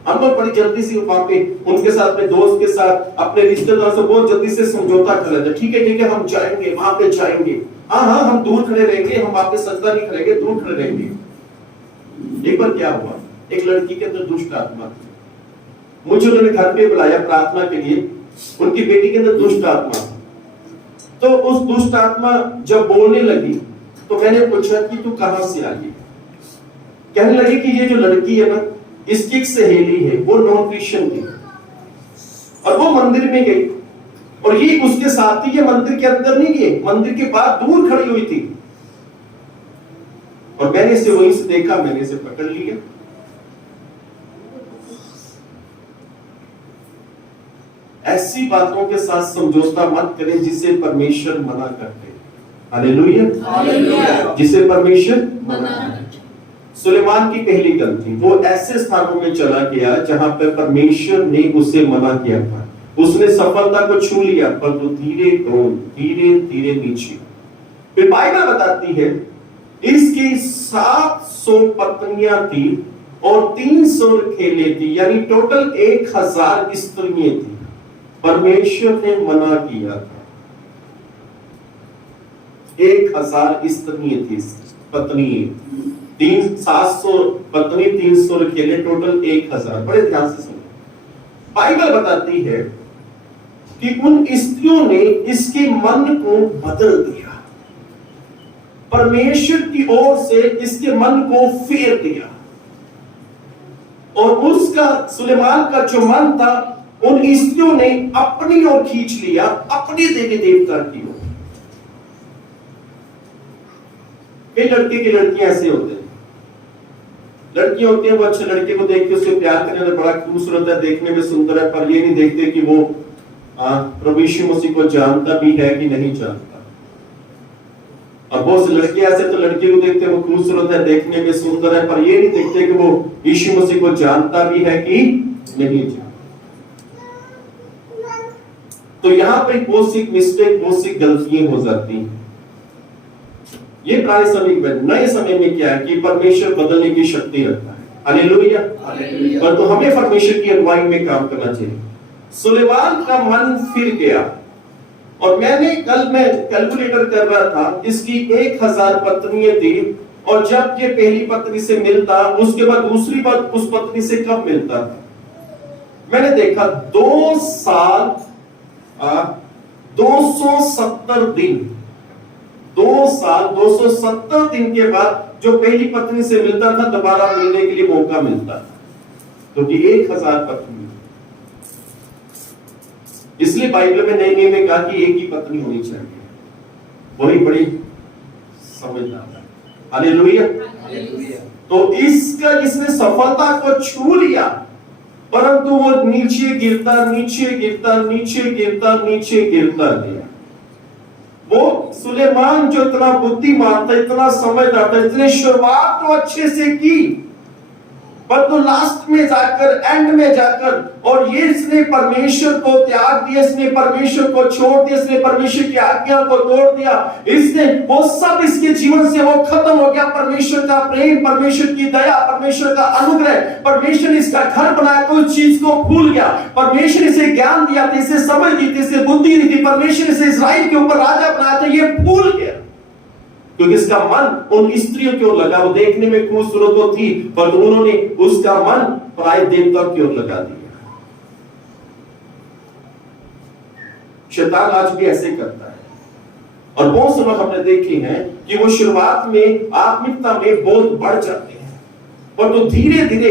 हम लोग बड़ी जल्दी से वहां पे उनके साथ, अपने दोस्त के साथ, अपने रिश्तेदारों से बहुत जल्दी से समझौता कर लेते हैं। ठीक है हम जाएंगे, वहां पे जाएंगे, हाँ हम दूर खड़े रहेंगे, हम वहां पे सजदा नहीं करेंगे, दूर खड़े रहेंगे। एक बार क्या हुआ, एक लड़की के अंदर दुष्ट आत्मा थी। मुझे उन्होंने घर पे बुलाया प्रार्थना के लिए, उनकी बेटी के अंदर दुष्ट आत्मा। तो उस दुष्ट आत्मा जब बोलने लगी तो मैंने पूछा कि तू कहां से आई? कहने लगी कि ये जो लड़की है ना, इसकी एक सहेली है, वो नॉन क्रिश्चियन थी और वो मंदिर में गई और ये उसके साथ थी। ये मंदिर के अंदर नहीं गई, मंदिर के बाहर दूर खड़ी हुई थी और मैंने इसे वहीं से देखा, मैंने इसे पकड़ लिया। ऐसी बातों के साथ समझौता मत करें जिसे परमेश्वर मना करते। हालेलुया, जिसे परमेश्वर मना करते। सुलेमान की पहली गलती, वो ऐसे स्थानों में चला गया जहां पर परमेश्वर ने उसे मना किया था। उसने सफलता को छू लिया पर तो धीरे नीचे। फिर बाइबल बताती है इसकी 700 पत्नियां थी और 300 खेले थी, यानी टोटल 1000 स्त्रियां थी। परमेश्वर ने मना किया था। 1000 स्त्रियां थी, पत्नी 700 पत्नी, 300 खेले, टोटल 1000। बड़े ध्यान से सुनो, बाइबल बताती है कि उन स्त्रियों ने इसके मन को बदल दिया, परमेश्वर की ओर से इसके मन को फेर दिया और उसका, सुलेमान का जो मन था उन स्त्रियों ने अपनी ओर खींच लिया, अपने देवी देवता की ओर। कई लड़के की लड़कियां ऐसे होते हैं, लड़की होती है वो अच्छे लड़के को देख के उससे प्यार करने में बड़ा खूबसूरत है, देखने में सुंदर है, पर ये नहीं देखते कि वो प्रभु यीशु मसीह को जानता भी है कि नहीं जानता। और बहुत से लड़के ऐसे तो लड़के को देखते हैं वो खूबसूरत है, देखने में सुंदर है, पर ये नहीं देखते कि वो यीशु मसीह को जानता भी है कि नहीं जानता। तो यहां पर बहुत सी मिस्टेक, बहुत सी गलतियां हो जाती हैं। ये पुराने समय में, नए समय में क्या है कि परमेश्वर बदलने की शक्ति रखता है। हालेलुया। पर तो हमें परमेश्वर की अगुवाई में काम करना चाहिए। सुलेमान का मन फिर गया और मैं कैलकुलेटर कर रहा था, इसकी 1000 पत्नियां थी और जब ये पहली पत्नी से मिलता उसके बाद दूसरी बार उस पत्नी से कब मिलता था, मैंने देखा 2 साल 270 दिन, 2 साल 270 दिन के बाद जो पहली पत्नी से मिलता था दोबारा मिलने के लिए मौका मिलता था, क्योंकि 1000 पत्नी। इसलिए बाइबल में नए नियम में कहा कि एक ही पत्नी होनी चाहिए, वही बड़ी समझदार है। हालेलुया। तो इसने सफलता को छू लिया, परंतु वो नीचे गिरता गया। वो सुलेमान जो इतना बुद्धिमान था, इतना समझदार था, इसने शुरुआत तो अच्छे से की, पर तो लास्ट में जाकर, एंड में जाकर, और ये इसने परमेश्वर को त्याग दिया, इसने परमेश्वर को छोड़ दिया, इसने परमेश्वर की आज्ञा को तोड़ दिया, इसने वो सब इसके जीवन से वो खत्म हो गया। परमेश्वर का प्रेम, परमेश्वर की दया, परमेश्वर का अनुग्रह, परमेश्वर ने इसका घर बनाया तो उस चीज को भूल गया। परमेश्वर ने इसे ज्ञान दिया था, इसे समझ दी थी, इसे बुद्धि दी थी, परमेश्वर ने इसे इस्राएल के ऊपर राजा बनाया था, ये भूल गया, क्योंकि इसका मन उन स्त्रियों की ओर लगा। वो देखने में खूबसूरत तो थी, पर तो उन्होंने उसका मन पराये देवता की ओर लगा दिया। शैतान आज भी ऐसे करता है। और बहुत से लोग हमने देखे हैं कि वो शुरुआत में आत्मिकता में बहुत बढ़ जाते हैं, पर तो धीरे धीरे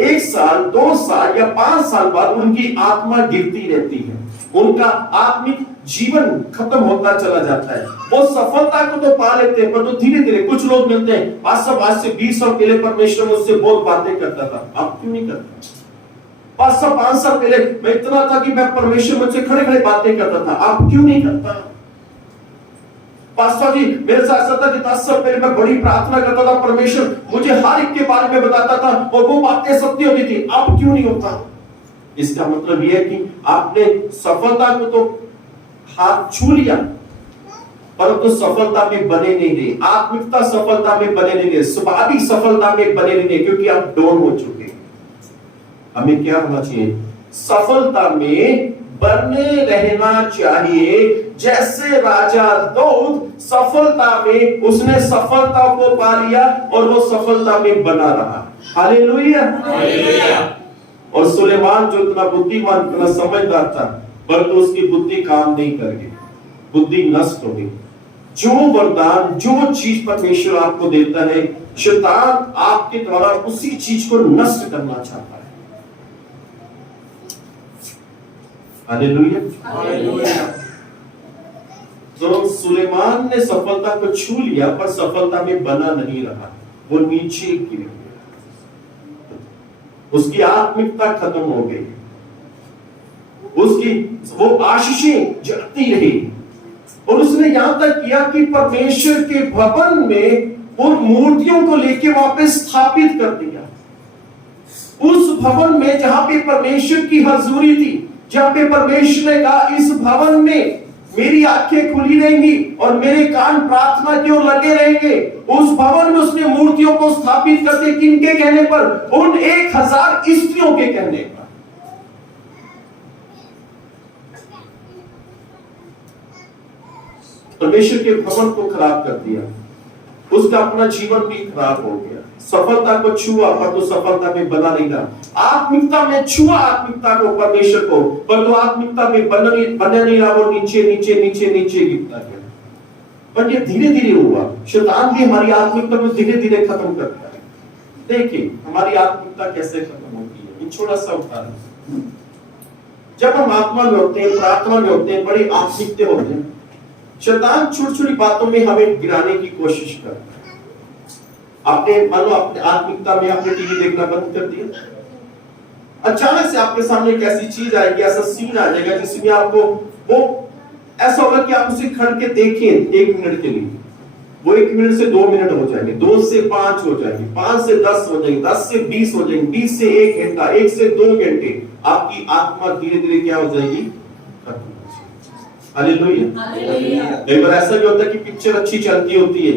1 साल 2 साल या 5 साल बाद उनकी आत्मा गिरती रहती है, उनका आत्मिक जीवन खत्म होता चला जाता है। वो सफलता को तो पा लेते हैं, पर तो धीरे धीरे कुछ लोग मिलते हैं, आज से 20 साल पहले परमेश्वर मुझसे बहुत बातें करता था, अब क्यों नहीं करता? 5 साल पहले मैं इतना था कि मैं परमेश्वर मुझसे खड़े खड़े बातें करता था, अब क्यों नहीं करता? पास्टर जी मेरे साथ ऐसा था कि 10 साल पहले मैं बड़ी प्रार्थना करता था, परमेश्वर मुझे हर एक के बारे में बताता था और वो बातें सत्य होती थी, अब क्यों नहीं होता? इसका मतलब यह है कि आपने सफलता को तो हाथ छू लिया, परंतु तो सफलता में बने नहीं रहे, आत्मिकता सफलता में बने नहीं रहे, स्वाभाविक सफलता में बने नहीं रहे, क्योंकि आप डाउन हो चुके हैं। हमें क्या होना चाहिए? सफलता में बने रहना चाहिए। जैसे राजा दाऊद सफलता में उसने सफलता को पा लिया और वो सफलता में बना रहा। हालेलुया। और सुलेमान जो इतना बुद्धिमान इतना समझदार था, परंतु उसकी बुद्धि काम नहीं कर गई, बुद्धि नष्ट हो गई। जो वरदान जो चीज परमेश्वर आपको देता है, शैतान आपके द्वारा उसी चीज को नष्ट करना चाहता है। हालेलुया। तो सुलेमान ने सफलता को छू लिया, पर सफलता में बना नहीं रहा, वो नीचे गिर गया, उसकी आत्मिकता खत्म हो गई, उसकी वो आशीषें जलती रही, और उसने यहां तक किया कि परमेश्वर के भवन में उन मूर्तियों को लेके वापस स्थापित कर दिया। उस भवन में जहां पे परमेश्वर की हजूरी थी, जहां पे परमेश्वर ने कहा इस भवन में मेरी आंखें खुली रहेंगी और मेरे कान प्रार्थना की ओर लगे रहेंगे, उस भवन में उसने मूर्तियों को स्थापित कर दिया। किनके कहने पर? उन 1000 स्त्रियों के कहने पर। परमेश्वर के भवन को खराब कर दिया, उसका अपना जीवन भी खराब हो गया। सफलता को छुआ, पर तो सफलता में बना नहीं रहा। आत्मिकता में छुआ आत्मिकता को, परमेश्वर को, पर तो आत्मिकता में बने नहीं रहा, वो नीचे नीचे नीचे नीचे गिरता गया। पर ये धीरे धीरे हुआ। शैतान भी हमारी आत्मिकता को धीरे धीरे खत्म करता है। देखिए हमारी आत्मिकता कैसे खत्म होती है, ये छोटा सा उदाहरण। जब हम आत्मा में होते हैं, प्रार्थना में होते हैं, बड़ी आत्मिकता होते हैं, शैतान छोटी छोटी बातों में हमें गिराने की कोशिश करता है। आपने मान लो अपने आत्मिकता में आपने टीवी देखना बंद कर दिया, अचानक से आपके सामने एक ऐसी चीज आएगी, ऐसा सीन आ जाएगा जिसमें आपको वो ऐसा होगा कि आप उसे खड़ के देखें 1 मिनट के लिए, वो 1 मिनट से 2 मिनट हो जाएंगे, 2 से 5 हो जाएंगे, 5 से 10 हो जाएंगे, 10 से 20 हो जाएंगे, 20 से 1 घंटा, 1 से 2 घंटे। आपकी आत्मा धीरे धीरे क्या हो जाएगी? हालेलुया। कई बार ऐसा भी होता है कि पिक्चर अच्छी चलती होती है,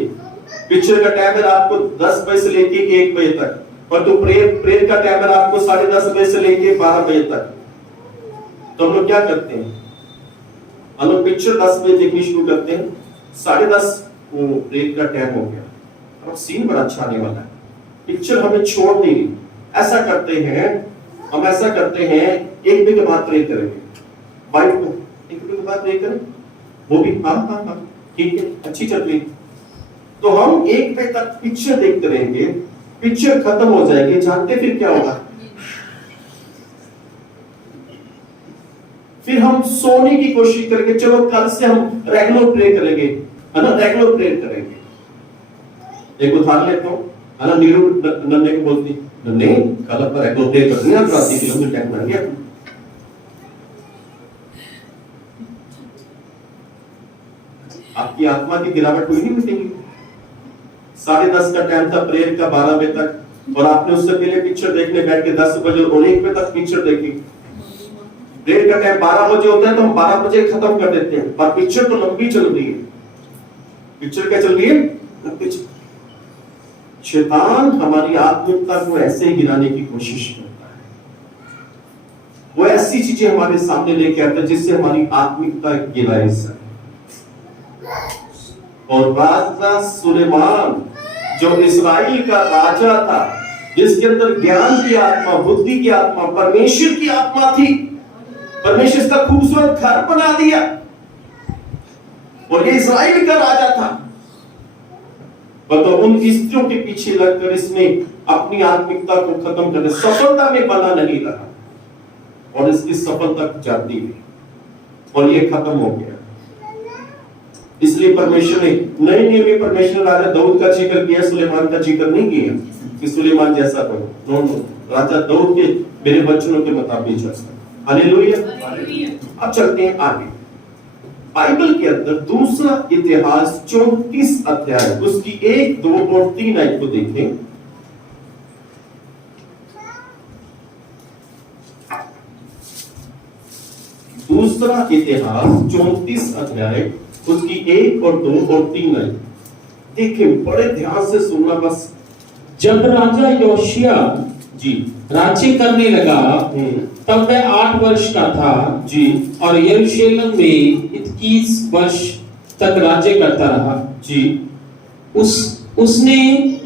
पिक्चर का टाइम है आपको 10 बजे से लेके 1 बजे तक, पर तो प्रेयर का टाइम है आपको 10:30 बजे से लेके 12 बजे तक। तो हम लोग क्या करते हैं? हम लोग पिक्चर 10 बजे देखनी शुरू करते हैं, 10:30 वो प्रेयर का टाइम हो गया, अब सीन बड़ा अच्छा आने वाला है, पिक्चर हमें छोड़ नहीं रही। ऐसा करते हैं, हम ऐसा करते हैं 1 बजे के बाद प्रेयर करेंगे, वाइफ को 1 बजे के बाद प्रेयर करें, वो भी हाँ ठीक है अच्छी चल रही। तो हम 1 बजे तक पिक्चर देखते रहेंगे, पिक्चर खत्म हो जाएगी, जानते फिर क्या होगा? फिर हम सोने की कोशिश करेंगे, चलो कल से हम रेगुलर प्रे करेंगे, है ना, रेगुलर प्रे करेंगे। एक उदाहरण लेता हूं, है ना, नीरू नन्हे को बोलती नहीं कल अपना रेगुलर प्रे करनी है, 80 किलोमीटर टाइम लग गया। आपकी आत्मा की गिरावट हुई नहीं मिटेगी। 10:30 का टाइम था प्रेयर का, 12 बजे तक, और आपने उससे पहले पिक्चर देखने बैठ के 10 बजे और 1 बजे तक पिक्चर देखी। प्रेयर का टाइम 12 बजे होता है तो हम 12 बजे खत्म कर देते हैं, पर पिक्चर तो लंबी चल रही है। पिक्चर क्या चल रही है? लंबी। शैतान हमारी आत्मिकता को ऐसे ही गिराने की कोशिश करता है, वो ऐसी चीजें हमारे सामने लेके आता है जिससे हमारी आत्मिकता गिराए। और राजा सुलेमान जो इस्राएल का राजा था, जिसके अंदर ज्ञान की आत्मा, बुद्धि की आत्मा, परमेश्वर की आत्मा थी, परमेश्वर इसका खूबसूरत घर बना दिया और ये इस्राएल का राजा था। तो उन स्त्रियों के पीछे लगकर इसने अपनी आत्मिकता को खत्म करने, सफलता में बना नहीं रहा और इसकी सफलता जाती है और ये खत्म हो गया। इसलिए परमेश्वर ने नए नियम में परमेश्वर राजा दाऊद का जिक्र किया, सुलेमान का जिक्र नहीं किया कि सुलेमान जैसा बनो। नो, राजा दाऊद के मेरे वचनों के मुताबिक चलता। हालेलुया। अब चलते हैं आगे। बाइबल के अंदर दूसरा इतिहास 34 अध्याय उसकी 1, 2 और 3 आयत को देखें। दूसरा इतिहास 34 अध्याय उसकी 1 और 2 और 3 आयत देखें, बड़े ध्यान से सुनना बस। जब राजा योशिया जी राज्य करने लगा तब वह 8 वर्ष का था जी और यरूशलेम में 21 वर्ष तक राज्य करता रहा जी। उसने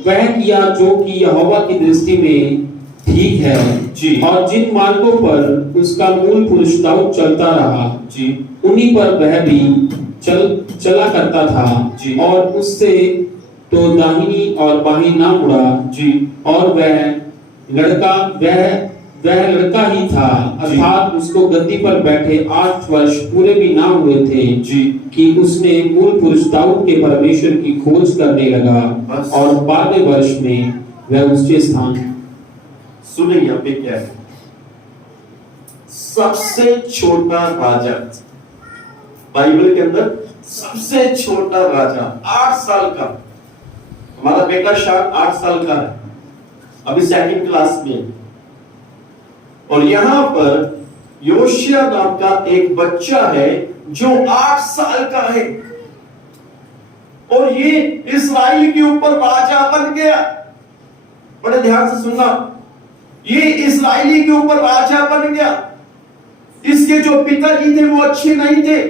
वह किया जो कि यहोवा की दृष्टि में ठीक है जी। और जिन मार्गों पर उसका मूल पुरुष दाऊद चलता रहा जी उन्हीं पर वह भी चला करता था जी। और उससे तो दाहिनी और बाहीं ना मुड़ा जी। और वह लड़का ही था, अर्थात उसको गद्दी पर बैठे 8 वर्ष पूरे भी ना हुए थे जी कि उसने मूल पुरुष दाऊद के परमेश्वर की खोज करने लगा और 12वें वर्ष में वह उसके स्थान। सुने यहाँ पे क्या है, सबसे छोटा राजा बाइबल के अंदर, सबसे छोटा राजा 8 साल का। हमारा बेटा शायद 8 साल का है, अभी 2nd क्लास में। और यहां पर योशिया नाम का एक बच्चा है जो 8 साल का है और ये इस्राएल के ऊपर राजा बन गया। बड़े ध्यान से सुनना, ये इस्राएली के ऊपर राजा बन गया। इसके जो पिताजी थे वो अच्छे नहीं थे,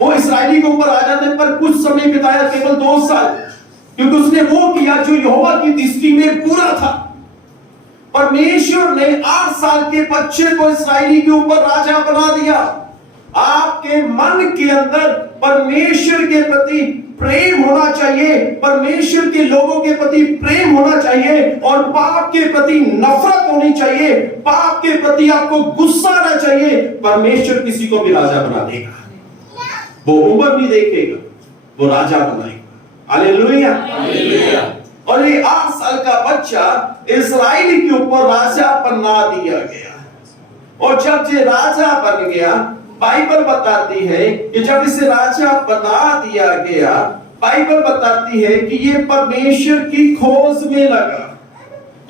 वो इस्राएली के ऊपर राजा थे पर कुछ समय बिताया, केवल 2 साल, क्योंकि उसने वो किया जो यहोवा की दृष्टि में बुरा था। परमेश्वर ने 8 साल के बच्चे को इस्राएली के ऊपर राजा बना दिया। आपके मन के अंदर परमेश्वर के प्रति प्रेम होना चाहिए, परमेश्वर के लोगों के प्रति प्रेम होना चाहिए और पाप के प्रति नफरत होनी चाहिए, पाप के प्रति आपको गुस्सा आना चाहिए। परमेश्वर किसी को भी राजा बना देगा, वो उम्र नहीं देखेगा, वो राजा बनाएगा। हालेलुया। और ये 8 साल का बच्चा इस्राएल के ऊपर राजा बना दिया गया और जब ये राजा बन गया, बाइबल बताती है कि जब इसे राजा बना दिया गया, बाइबल बताती है कि ये परमेश्वर की खोज में लगा।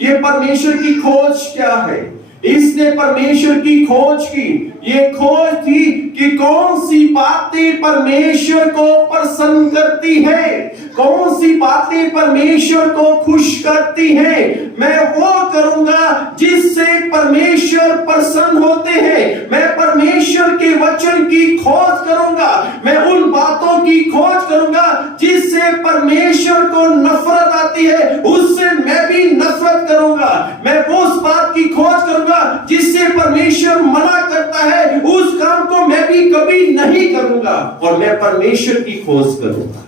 ये परमेश्वर की खोज क्या है? इसने परमेश्वर की खोज की। ये खोज थी कि कौन सी बातें परमेश्वर को प्रसन्न करती है, कौन सी बातें परमेश्वर को खुश करती हैं। मैं वो करूंगा जिससे परमेश्वर प्रसन्न होते हैं। मैं परमेश्वर के वचन की खोज करूंगा, मैं उन बातों की खोज करूंगा जिससे परमेश्वर को नफरत आती है, उससे मैं भी नफरत करूंगा। मैं उस बात की खोज करूंगा जिससे परमेश्वर मना करता है, उस काम को मैं भी कभी नहीं करूंगा और मैं परमेश्वर की खोज करूंगा।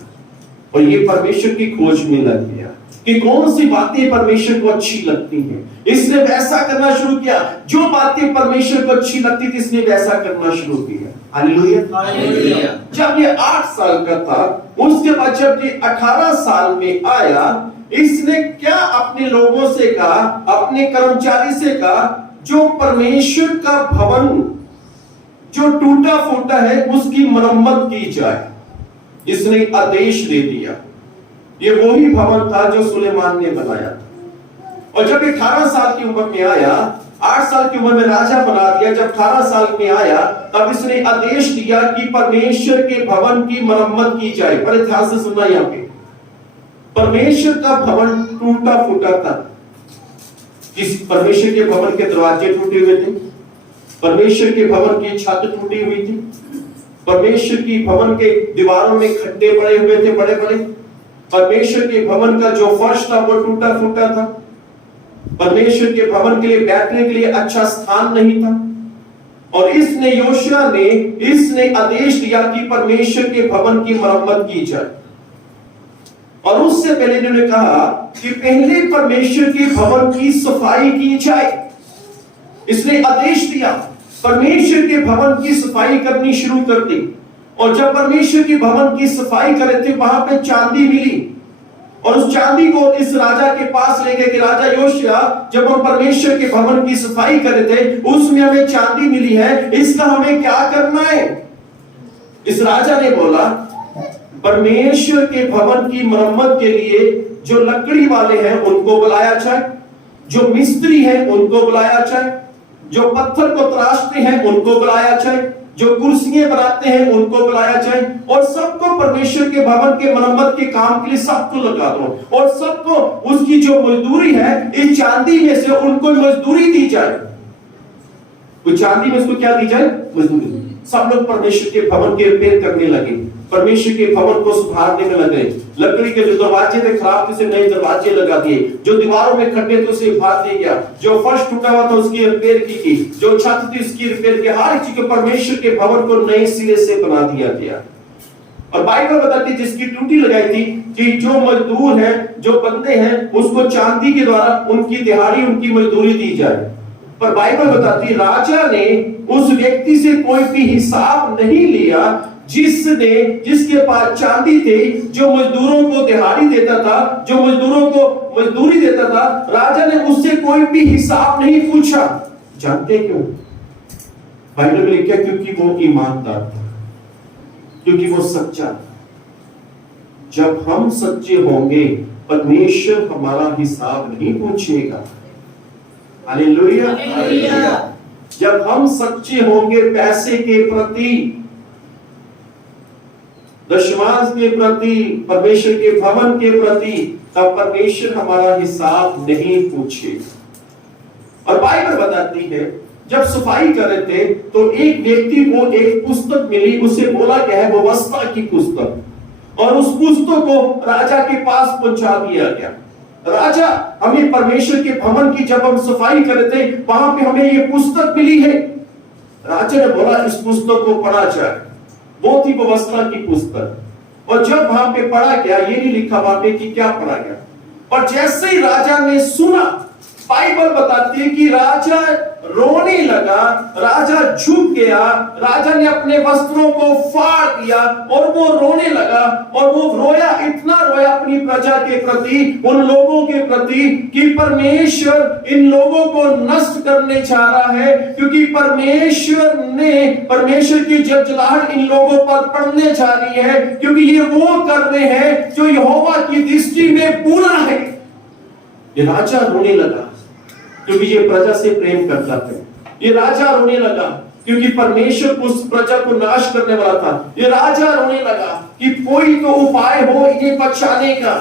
और ये परमेश्वर की खोज में लग गया कि कौन सी बातें परमेश्वर को अच्छी लगती हैं। इसने वैसा करना शुरू किया, जो बातें परमेश्वर को अच्छी लगती थी इसने वैसा करना शुरू किया। हालेलुया। जब ये 8 साल का था, उसके बाद जब ये 18 साल में आया, इसने क्या अपने लोगों से कहा, अपने कर्मचारी से कहा, जो परमेश्वर का भवन जो टूटा फूटा है उसकी मरम्मत की जाए। इसने आदेश दे दिया। ये वही भवन था जो सुलेमान ने बनाया था। और जब 18 साल की उम्र में आया, 8 साल की उम्र में राजा बना दिया, जब 18 साल में आया तब इसने आदेश दिया कि परमेश्वर के भवन की मरम्मत की जाए। बड़े ध्यान से सुनना, यहाँ पे परमेश्वर का भवन टूटा फूटा था। इस परमेश्वर के भवन के दरवाजे टूटे हुए थे, परमेश्वर के भवन की छत टूटी हुई थी, परमेश्वर की भवन के दीवारों में खड्डे पड़े हुए थे बड़े बड़े, परमेश्वर के भवन का जो फर्श था वो टूटा फूटा था, परमेश्वर के भवन के लिए बैठने के लिए अच्छा स्थान नहीं था। और इसने आदेश दिया कि परमेश्वर के भवन की मरम्मत की जाए। और उससे पहले इन्होंने कहा कि पहले परमेश्वर के भवन की सफाई की जाए। इसने आदेश दिया, परमेश्वर के भवन की सफाई करनी शुरू कर दी। और जब परमेश्वर के भवन की सफाई कर रहे थे, वहां पे चांदी मिली और उस चांदी को इस राजा के पास ले गए कि राजा योशिया, जब हम परमेश्वर के भवन की सफाई कर रहे थे, उसमें हमें चांदी मिली है, इसका हमें क्या करना है? इस राजा ने बोला, परमेश्वर के भवन की मरम्मत के लिए जो लकड़ी वाले हैं उनको बुलाया जाए, जो मिस्त्री हैं उनको बुलाया जाए, जो पत्थर को तराशते हैं उनको बुलाया जाए, जो कुर्सियां बनाते हैं उनको बुलाया जाए, और सबको परमेश्वर के भवन के मरम्मत के काम के लिए सबको लगा दो, और सबको उसकी जो मजदूरी है इस चांदी में से उनको मजदूरी दी जाए। तो चांदी में उसको क्या दी जाए? मजदूरी। सब लोग परमेश्वर के भवन के रिपेयर करने लगे, परमेश्वर के भवन को सुधारने में लगे। लकड़ी के जो दरवाजे थे खराब थे, उसे नए दरवाजे लगा दिए, जो दीवारों में खड्डे थे उसे भाग दिया गया, जो फर्श टूटा हुआ था उसकी रिपेयर की, जो छत थी उसकी रिपेयर की, हर चीज को परमेश्वर के भवन को नए सिरे से बना दिया गया। और बाइबल बताती है जिसकी ड्यूटी लगाई थी कि जो मजदूर हैं, जो बंदे हैं, उसको चांदी के द्वारा उनकी दिहाड़ी, उनकी मजदूरी दी जाए। पर बाइबल बताती है राजा ने उस व्यक्ति से कोई भी हिसाब नहीं लिया जिसके पास चांदी थी, जो मजदूरों को दिहाड़ी देता था, जो मजदूरों को मजदूरी देता था। राजा ने उससे कोई भी हिसाब नहीं पूछा। जानते क्यों? बाइबल में लिखा क्योंकि वो ईमानदार था, क्योंकि वो सच्चा था। जब हम सच्चे होंगे परमेश्वर हमारा हिसाब नहीं पूछेगा। हालेलुया। जब हम सच्चे होंगे पैसे के प्रति, दशमांश के प्रति, परमेश्वर के भवन के प्रति, तब परमेश्वर हमारा हिसाब नहीं पूछेगा। और बाइबल बताती है जब सफाई कर रहे थे तो एक व्यक्ति को एक पुस्तक मिली, उसे बोला गया है वो व्यवस्था की पुस्तक, और उस पुस्तक को राजा के पास पहुंचा दिया गया। राजा, हमें परमेश्वर के भवन की जब हम सफाई कर रहे थे वहां पे हमें ये पुस्तक मिली है। राजा ने बोला इस पुस्तक को पढ़ा जाए। वो थी व्यवस्था की पुस्तक। और जब वहां पे पढ़ा गया, ये नहीं लिखा वहां पे कि क्या पढ़ा गया, और जैसे ही राजा ने सुना, बाइबल बताती है कि राजा रोने लगा, राजा झुक गया, राजा ने अपने वस्त्रों को फाड़ दिया और वो रोने लगा। और वो रोया, इतना रोया अपनी प्रजा के प्रति, उन लोगों के प्रति, कि परमेश्वर इन लोगों को नष्ट करने जा रहा है, क्योंकि परमेश्वर की जलजलाहट इन लोगों पर पड़ने जा रही है, क्योंकि ये वो कर रहे हैं जो यहोवा की दृष्टि में बुरा है। ये राजा रोने लगा क्योंकि ये प्रजा से प्रेम करता है। ये राजा रोने लगा क्योंकि परमेश्वर उस प्रजा को नाश करने वाला था। ये राजा रोने लगा कि कोई तो उपाय हो इन्हें बचाने का।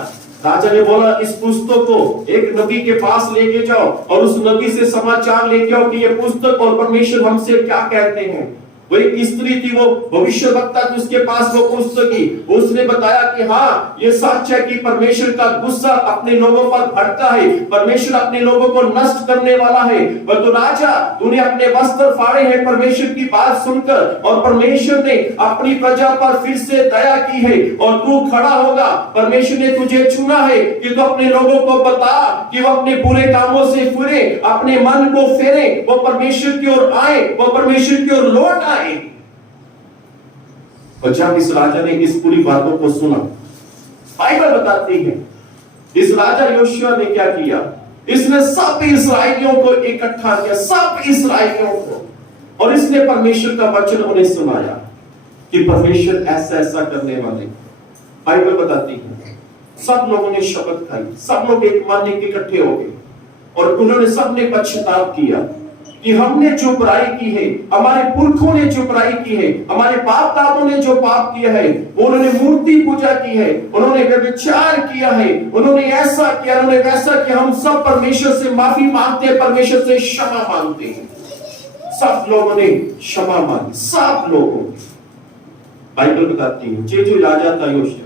राजा ने बोला इस पुस्तक को एक नबी के पास लेके जाओ और उस नबी से समाचार लेके आओ कि ये पुस्तक और परमेश्वर हमसे क्या कहते हैं। वो एक स्त्री थी, वो भविष्यवक्ता थी, उसके पास वो पुस्तक थी। उसने बताया कि हाँ ये सच है कि परमेश्वर का गुस्सा अपने लोगों पर भड़का है, परमेश्वर अपने लोगों को नष्ट करने वाला है। और तो राजा, तूने अपने वस्त्र फाड़े हैं परमेश्वर की बात सुनकर, और परमेश्वर ने अपनी प्रजा पर फिर से दया की है, और तू खड़ा होगा। परमेश्वर ने तुझे चुना है कि तू अपने लोगों को बता कि वो अपने बुरे कामों से फिरे, अपने मन को फेरे, वो परमेश्वर की ओर आए, वो परमेश्वर की ओर लौट आए। और जब इस राजा ने इस पूरी बातों को सुना, बाइबल बताती है इस राजा योशिया ने क्या किया, इसने सब इस्राएलियों को इकट्ठा किया, सब इस्राएलियों को, और इसने परमेश्वर का वचन उन्हें सुनाया कि परमेश्वर ऐसा ऐसा करने वाले। बाइबल बताती है सब लोगों ने शपथ खाई, सब लोग एक मन के इकट्ठे हो गए, और उन्होंने सबने पश्चाताप किया कि हमने जो बुराई की है, हमारे पुरखों ने जो बुराई की है, हमारे बाप दादों ने जो पाप किया है, उन्होंने मूर्ति पूजा की है, उन्होंने व्यभिचार किया है, उन्होंने ऐसा किया, उन्होंने वैसा किया। हम सब परमेश्वर से माफी मांगते हैं, परमेश्वर से क्षमा मांगते हैं। सब लोगों ने क्षमा मांगी, सब लोगों। बाइबल बताती है जो राजा था योशिया,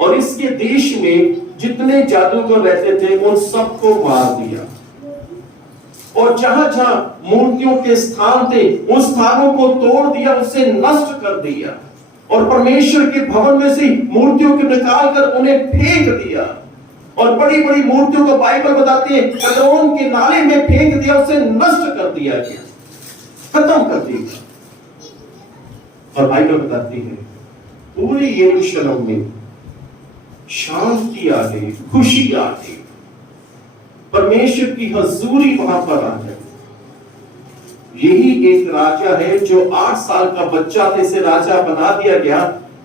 और इसके देश में जितने जादूगर रहते थे उन सबको मार दिया। और जहां जहां मूर्तियों के स्थान थे उन स्थानों को तोड़ दिया, उसे नष्ट कर दिया और परमेश्वर के भवन में से मूर्तियों को निकाल कर उन्हें फेंक दिया। और बड़ी बड़ी मूर्तियों को बाइबल बताती है कदरोन के नाले में फेंक दिया, उसे नष्ट कर दिया गया, खत्म कर दिया। और बाइबल बताती है पूरे यरूशलेम में शांति आ गई, खुशी आ गई, परमेश्वर की हजूरी वहां पर आ गई। यही एक राजा है जो 8 साल का बच्चा थे, इसे राजा बना दिया गया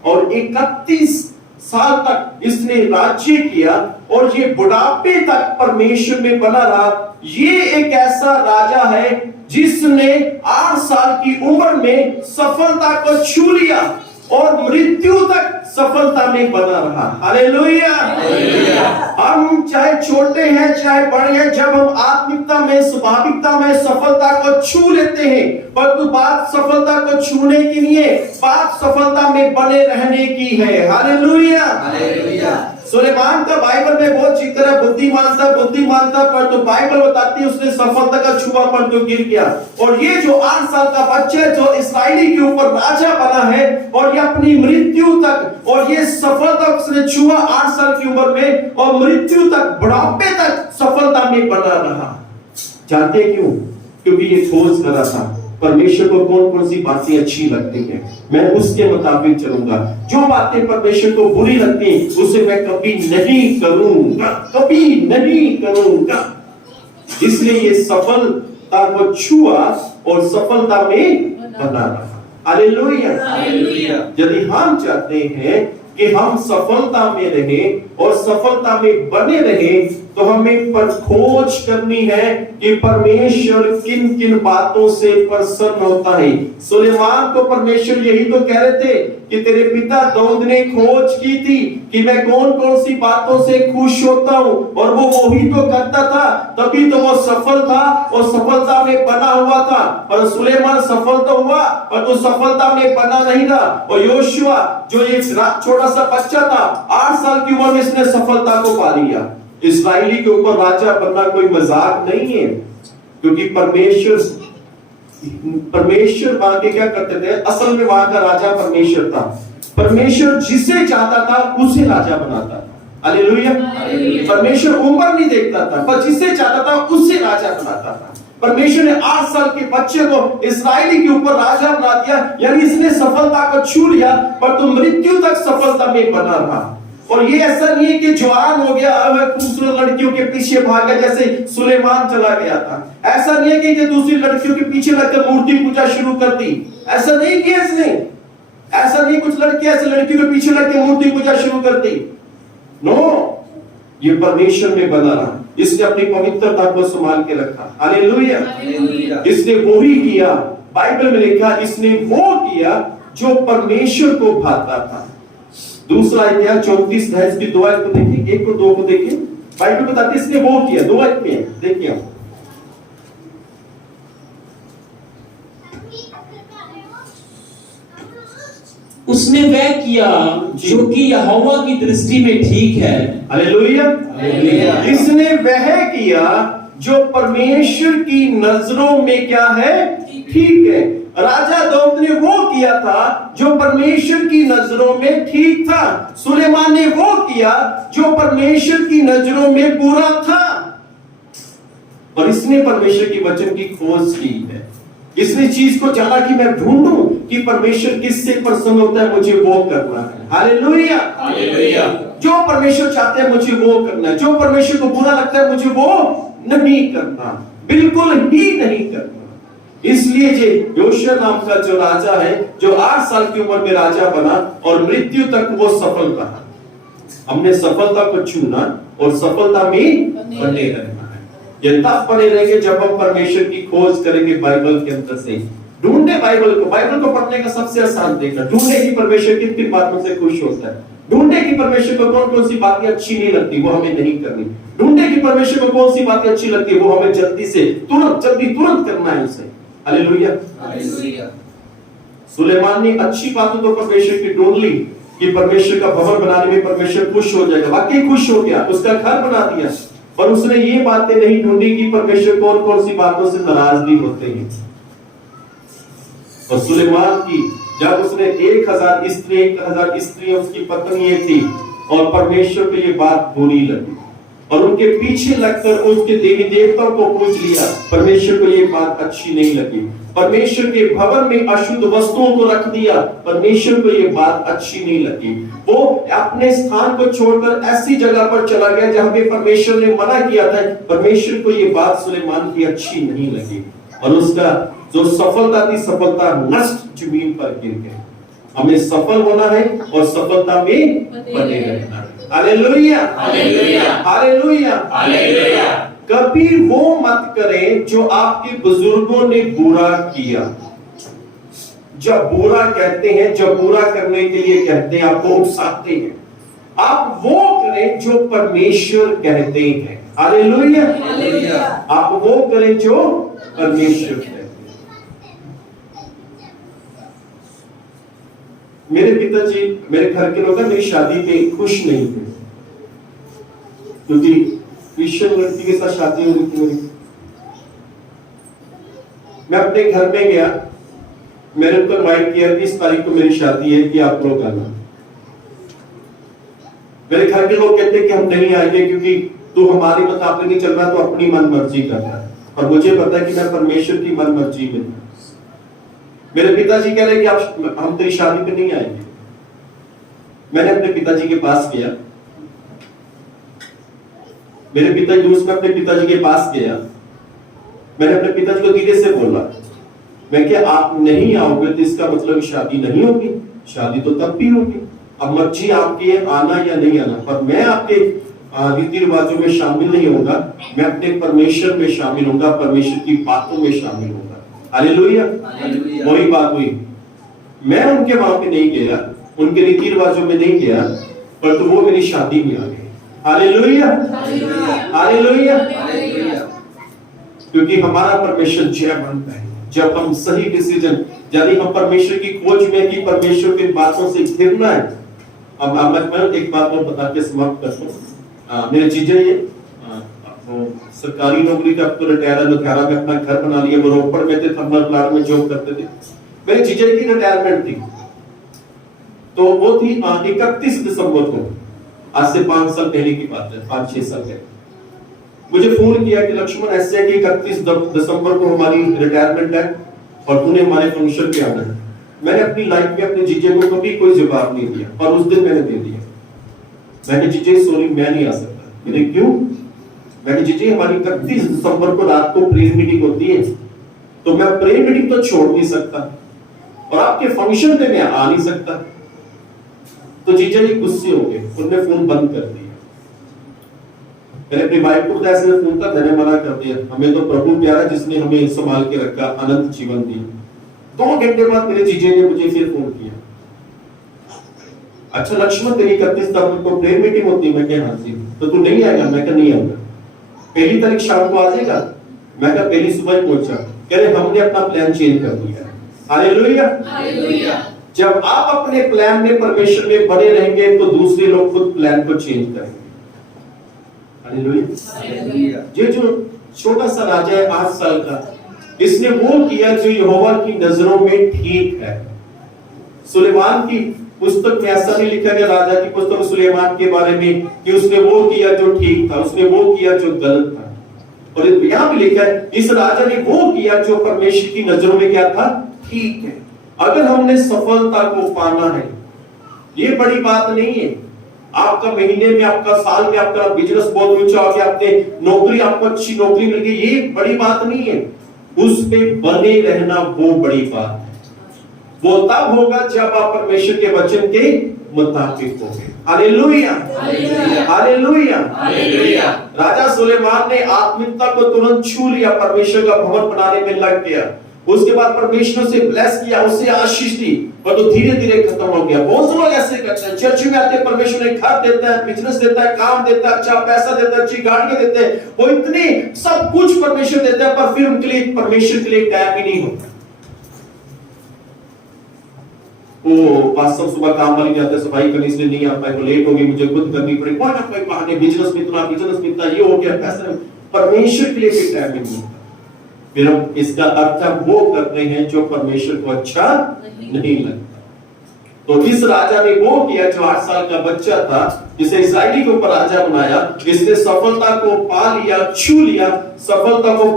और 31 साल तक इसने राज्य किया और ये बुढ़ापे तक परमेश्वर में बना रहा। ये एक ऐसा राजा है जिसने 8 साल की उम्र में सफलता को छू लिया और मृत्यु तक सफलता में बना रहा। हालेलुया। हम चाहे छोटे हैं चाहे बड़े हैं, जब हम आत्मिकता में स्वाभाविकता में सफलता को छू लेते हैं, परंतु बात सफलता को छूने की नहीं है, बात सफलता में बने रहने की है। हालेलुया। सुलेमान का बाइबल में बहुत अच्छी तरह बुद्धिमान था, परंतु बाइबल बताती है उसने सफलता का छुआ परंतु गिर गया। और ये जो 8 साल का बच्चा जो इस्राएली के ऊपर राजा बना है और ये अपनी मृत्यु तक, और ये सफलता उसने छुआ 8 साल की उम्र में और मृत्यु तक, बुढ़ापे तक सफलता में बना रहा। जानते हैं क्यों? क्योंकि ये खोज कर रहा था परमेश्वर को कौन कौन सी बातें अच्छी लगती हैं, मैं उसके मुताबिक चलूंगा। जो बातें परमेश्वर को बुरी लगती हैं उसे मैं कभी नहीं करूंगा, कभी नहीं करूंगा। इसलिए ये सफलता को छुआ और सफलता में बना रहा। हालेलुया। यदि हम चाहते हैं कि हम सफलता में रहें और सफलता में बने रहें, तो हमें पर खोज करनी है कि परमेश्वर किन किन बातों से प्रसन्न होता है। सुलेमान को परमेश्वर यही तो कह रहे थे कि तेरे पिता दाऊद ने खोज की थी कि मैं कौन कौन सी बातों से खुश होता हूं, और वो वही तो करता था, तभी तो वो सफल था और सफलता में बना हुआ था। पर सुलेमान सफल तो हुआ पर तो सफलता में बना नहीं रहा। और योशुआ जो एक छोटा सा बच्चा था, 8 साल की उम्र में इसने सफलता को पा लिया। इस्राएली के ऊपर राजा बनना कोई मजाक नहीं है, क्योंकि परमेश्वर वहां के क्या करते थे, असल में वहां का राजा परमेश्वर था। परमेश्वर जिसे चाहता था उसे राजा बनाता था। हालेलुया। परमेश्वर उम्र नहीं देखता था, पर जिसे चाहता था उसे राजा बनाता था। परमेश्वर ने 8 साल के बच्चे को इस्राएली के ऊपर राजा बना दिया, यानी इसने सफलता को छू लिया पर तो मृत्यु तक सफलता में बना रहा। और ये ऐसा नहीं है कि जवान हो गया अब खूबसूरत लड़कियों के पीछे भागा जैसे सुलेमान चला गया था। ऐसा नहीं है कि दूसरी लड़कियों के पीछे लगकर मूर्ति पूजा शुरू कर दी, ऐसा नहीं किया इसने। ऐसा नहीं कुछ लड़कियां ऐसे लड़कियों के पीछे लगकर मूर्ति पूजा शुरू कर दी। नो, ये परमेश्वर में बना रहा, इसने अपनी पवित्रता को संभाल के रखा। हालेलुया। इसने वो ही किया, बाइबल में लिखा इसने वो किया जो परमेश्वर को भाता था। दूसरा अध्याय 34 अध्याय की 2 आयत को देखिए, 1 और 2 को देखिए। बाइबल बताती है इसने वो किया, 2 आयत में देखिए आप। उसने वह किया जो कि यहोवा की दृष्टि में ठीक है। हालेलुया। इसने वह किया जो परमेश्वर की नजरों में क्या है, ठीक है। राजा दाऊद ने वो किया था जो परमेश्वर की नजरों में ठीक था। सुलेमान ने वो किया जो परमेश्वर की नजरों में बुरा था। और इसने परमेश्वर की वचन की खोज की है। इसने चीज को जाना कि मैं ढूंढूं कि परमेश्वर किससे प्रसन्न होता है, मुझे वो करना है। हालेलुया। जो परमेश्वर चाहते हैं मुझे वो करना है, जो परमेश्वर को बुरा लगता है मुझे वो नहीं करना, बिल्कुल ही नहीं करना। इसलिए योशिया नाम का जो राजा है, जो 8 साल की उम्र में राजा बना और मृत्यु तक वो सफल रहा। हमने सफलता को चुना और सफलता में बने रहना है। ये तब बने रहेंगे जब हम परमेश्वर की खोज करेंगे बाइबल के अंदर से। ढूंढे बाइबल को पढ़ने का सबसे आसान तरीका, ढूंढे कि परमेश्वर किन किन बातों से खुश होता है। ढूंढे कि परमेश्वर को कौन कौन सी बातें अच्छी नहीं लगती, वो हमें नहीं करनी। ढूंढे कि परमेश्वर को कौन सी बातें अच्छी लगती है, वो हमें जल्दी तुरंत करना है उसे। हालेलुया। सुलेमान ने अच्छी बातों तो परमेश्वर की ढूंढ ली कि परमेश्वर का भवन बनाने में परमेश्वर खुश हो जाएगा। वाकई खुश हो गया, उसका घर बना दिया। और उसने ये बातें नहीं ढूंढी कि परमेश्वर कौन कौन सी बातों से नाराज भी होते हैं। और सुलेमान की जब उसने 1000 स्त्री उसकी पत्नी थी, और परमेश्वर को ये बात बुरी लगी और उनके पीछे लगकर उसके देवी देवताओं को पूज लिया, परमेश्वर को ये बात अच्छी नहीं लगी। परमेश्वर के भवन में अशुद्ध वस्तुओं को रख दिया, परमेश्वर को ये बात अच्छी नहीं लगी। वो अपने स्थान को छोड़कर ऐसी जगह पर चला गया जहां पे परमेश्वर ने मना किया था। परमेश्वर को ये बात सुलेमान की अच्छी नहीं लगी और उसका जो सफलता थी, सफलता नष्ट जमीन पर गिर गई। हमें सफल होना है और सफलता में बने रहना है। हालेलुया, हालेलुया, हालेलुया, हालेलुया। कभी वो मत करें जो आपके बुजुर्गों ने बुरा किया। जब बुरा कहते हैं, जब बुरा करने के लिए कहते हैं, आपको उकसाते हैं, आप वो करें जो परमेश्वर कहते हैं। Hallelujah, hallelujah. आप वो करें जो परमेश्वर कहते हैं। मेरे पिताजी, मेरे घर के लोग मेरी शादी पे खुश नहीं थे, क्योंकि क्रिश्चियन लड़की के साथ शादी हो रही थी मेरी। मैं अपने घर में गया, मैंने उनको इनवाइट किया कि इस तारीख को मेरी शादी है कि आप लोग आना। मेरे घर के लोग कहते कि हम नहीं आएंगे क्योंकि तू हमारी मुताबिक नहीं चल रहा, तो अपनी मन मर्जी कर रहा है, और मुझे पता है कि मैं परमेश्वर की मन मर्जी में हूं। मेरे पिताजी कह रहे कि आप हम तेरी शादी पे नहीं आएंगे। मैंने अपने पिताजी के पास गया, मेरे पिताजी दोस्त में अपने पिताजी के पास गया, मैंने अपने पिताजी को धीरे से बोला, मैं क्या आप नहीं आओगे तो इसका मतलब शादी नहीं होगी? शादी तो तब भी होगी, अब मर्जी आपकी है आना या नहीं आना, पर मैं आपके रीति रिवाजों में शामिल नहीं होगा, मैं अपने परमेश्वर में शामिल होगा, परमेश्वर की बातों में शामिल होगा। हालेलुया, वही बात हुई। मैं उनके वहां पे नहीं गया, उनके रीति रिवाजों में नहीं गया, पर तो वो मेरी शादी में आ गए। हालेलुया, हालेलुया, क्योंकि हमारा परमेश्वर जय बनता है जब हम सही डिसीजन, यदि हम परमेश्वर की खोज में कि परमेश्वर की बातों से घिरना है। अब मैं एक बात मैं बता के समाप्त करता हूँ। मेरे जीजा ये सरकारी नौकरी का, अब तो रिटायर है, लुधियाना में अपना घर बना लिया। वो रोपड़ में थे, थर्मल प्लांट में जॉब करते थे। मेरे जीजा की रिटायरमेंट थी, तो वो थी 31 दिसंबर को, आज से 5 साल पहले की बात है, 5-6 साल पहले। मुझे फोन किया कि लक्ष्मण ऐसे है कि 31 दिसंबर को हमारी रिटायरमेंट है और तूने हमारे फंक्शन पे आना है। मैंने अपनी लाइफ में अपने जीजे को कभी कोई जवाब नहीं दिया, और उस दिन मैंने दे दिया। मैंने जीजे सॉरी मैं नहीं आ सकता। मैंने क्यों? मैंने जीजे हमारी 31 दिसंबर को रात को प्रेयर मीटिंग होती है, तो मैं प्रेयर मीटिंग तो छोड़ नहीं सकता और आपके फंक्शन पे मैं आ नहीं सकता। तो जीजा जी गुस्से हो गए, उन्होंने फोन बंद कर दिया। मैंने अपनी वाइफ को बताया ऐसे फोन था, मैंने मना कर दिया। हमें तो प्रभु प्यारा जिसने हमें संभाल के रखा, अनंत जीवन दिया। 2 घंटे बाद मेरे जीजे ने मुझे फिर फोन किया, अच्छा लक्ष्मण तेरी 31 तारीख को प्रेयर मीटिंग होती है? मैं क्या हाँ जी। तो तू नहीं आएगा? मैं क्या नहीं आऊंगा। 1 तारीख शाम को आ जाएगा? मैं क्या 1 सुबह ही पहुंचा। कह रहे हमने अपना प्लान चेंज कर दिया। Hallelujah, hallelujah. जब आप अपने प्लान में परमेश्वर में बने रहेंगे तो दूसरे लोग खुद प्लान को चेंज करेंगे। हालेलुया। ये जो छोटा सा राजा है 8 साल का, इसने वो किया जो यहोवा की नजरों में ठीक है। सुलेमान की पुस्तक में ऐसा नहीं लिखा गया, राजा की पुस्तक में सुलेमान के बारे में, कि उसने वो किया जो ठीक था, उसने वो किया जो गलत था। और यहाँ भी लिखा है इस राजा ने वो किया जो परमेश्वर की नजरों में क्या था? ठीक है। अगर हमने सफलता को पाना है, ये बड़ी बात नहीं है। आपका महीने में, आपका साल में, आपका बिजनेस बहुत ऊंचा हो गया, आपने नौकरी, आपको अच्छी नौकरी मिल गई, ये बड़ी बात नहीं है। उस पे बने रहना वो बड़ी बात है। वो तब होगा जब आप परमेश्वर के वचन के मुताबिक होंगे। हालेलुया, हालेलुया, हालेलुया। राजा सुलेमान ने आत्मिकता को तुरंत छू लिया, परमेश्वर का भवन बनाने में लग गया। उसके बाद परमेश्वर से ब्लेस किया, उससे आशीष दी, पर तो धीरे धीरे खत्म हो गया। बहुत लोग ऐसे करते हैं, चर्च में आते हैं, परमेश्वर ने घर देता है, बिजनेस देता है, काम देता है, अच्छा पैसा देता है, अच्छी गाड़ियां देते हैं, वो इतने सब कुछ परमेश्वर देता है, पर फिर उनके लिए परमेश्वर के लिए टाइम ही नहीं होता। वो पास्टर सुबह काम वाली जाते सफाई करने इसलिए नहीं आ पाए, तो लेट हो गई, मुझे खुद करनी पड़ी, कोई ना कोई बहाने, बिजनेस में इतना ये हो गया, पैसा परमेश्वर के लिए भी टाइम नहीं होता। फिर हम इसका अर्थ हम वो करते हैं जो परमेश्वर को अच्छा नहीं लगता। तो इस राजा ने वो किया जो 8 साल का बच्चा था, जिसे इस्राएली के ऊपर राजा बनाया, इसने सफलता को पा लिया, छू लिया, सफलता को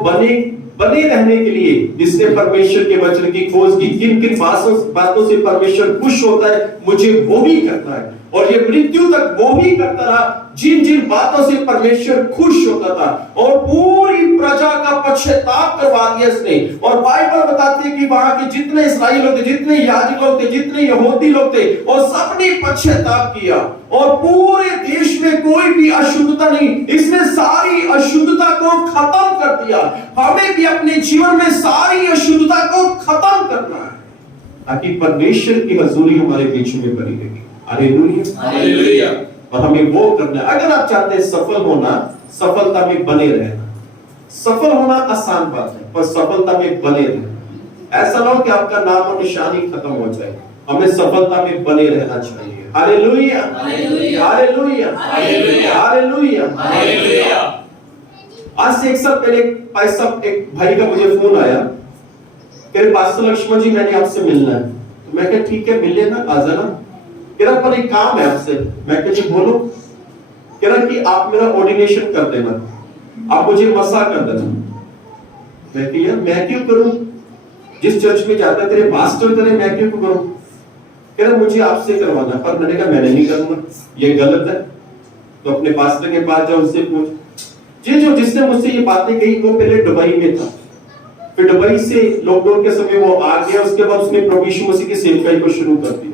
बने रहने के लिए इसने परमेश्वर के वचन की खोज की। किन किन बातों से परमेश्वर खुश होता है, मुझे वो भी करना है, और ये मृत्यु तक वो भी करता रहा जिन जिन बातों से परमेश्वर खुश होता था, और पूरी प्रजा का पश्चाताप करवा दिया इसने। और बाइबल बताती है कि वहां के जितने इस्राएली लोग थे, जितने याजक लोग थे, जितने यहूदी लोग थे, और सबने पश्चाताप किया, और पूरे देश में कोई भी अशुद्धता नहीं, इसने सारी अशुद्धता को खत्म कर दिया। हमें भी अपने जीवन में सारी अशुद्धता को खत्म करना है, ताकि परमेश्वर की हजूरी हमारे बीच में बनी रहे। हालेलुया। और हमें वो करना है। अगर आप चाहते हैं सफल होना, सफलता में बने रहना। सफल होना आसान बात है, पर सफलता में बने रहना। ऐसा ना हो कि आपका नाम और निशानी खत्म हो जाए। हमें सफलता में बने रहना चाहिए। हालेलुया, हालेलुया, हालेलुया, हालेलुया। आज से 1 साल पहले एक भाई का मुझे फोन आया, कह रहे पास्टर लक्ष्मण जी मैंने आपसे मिलना है। तो मैं कहा ठीक है, मिल लेना, आ जाना। कह रहा पर एक काम है आपसे। मैं कहा जी बोलो। कह रहा कि आप मेरा ऑर्डिनेशन कर देना, आप मुझे मसा कर देना। मैं कहा यार मैं क्यों करूं, जिस चर्च में जाता तेरे पास्टर करे, मैं क्यों करूं। कह रहा मुझे आपसे करवाना। पर मैंने कहा मैंने नहीं करूंगा, ये गलत है। तो अपने पास्टर के पास जाओ, उससे पूछ। जो जिसने मुझसे ये बातें कही वो पहले दुबई में था, फिर दुबई से लॉकडाउन के समय वो आ गया। उसके बाद उसने प्रभु यीशु मसीह की सेवकाई को शुरू कर दिया।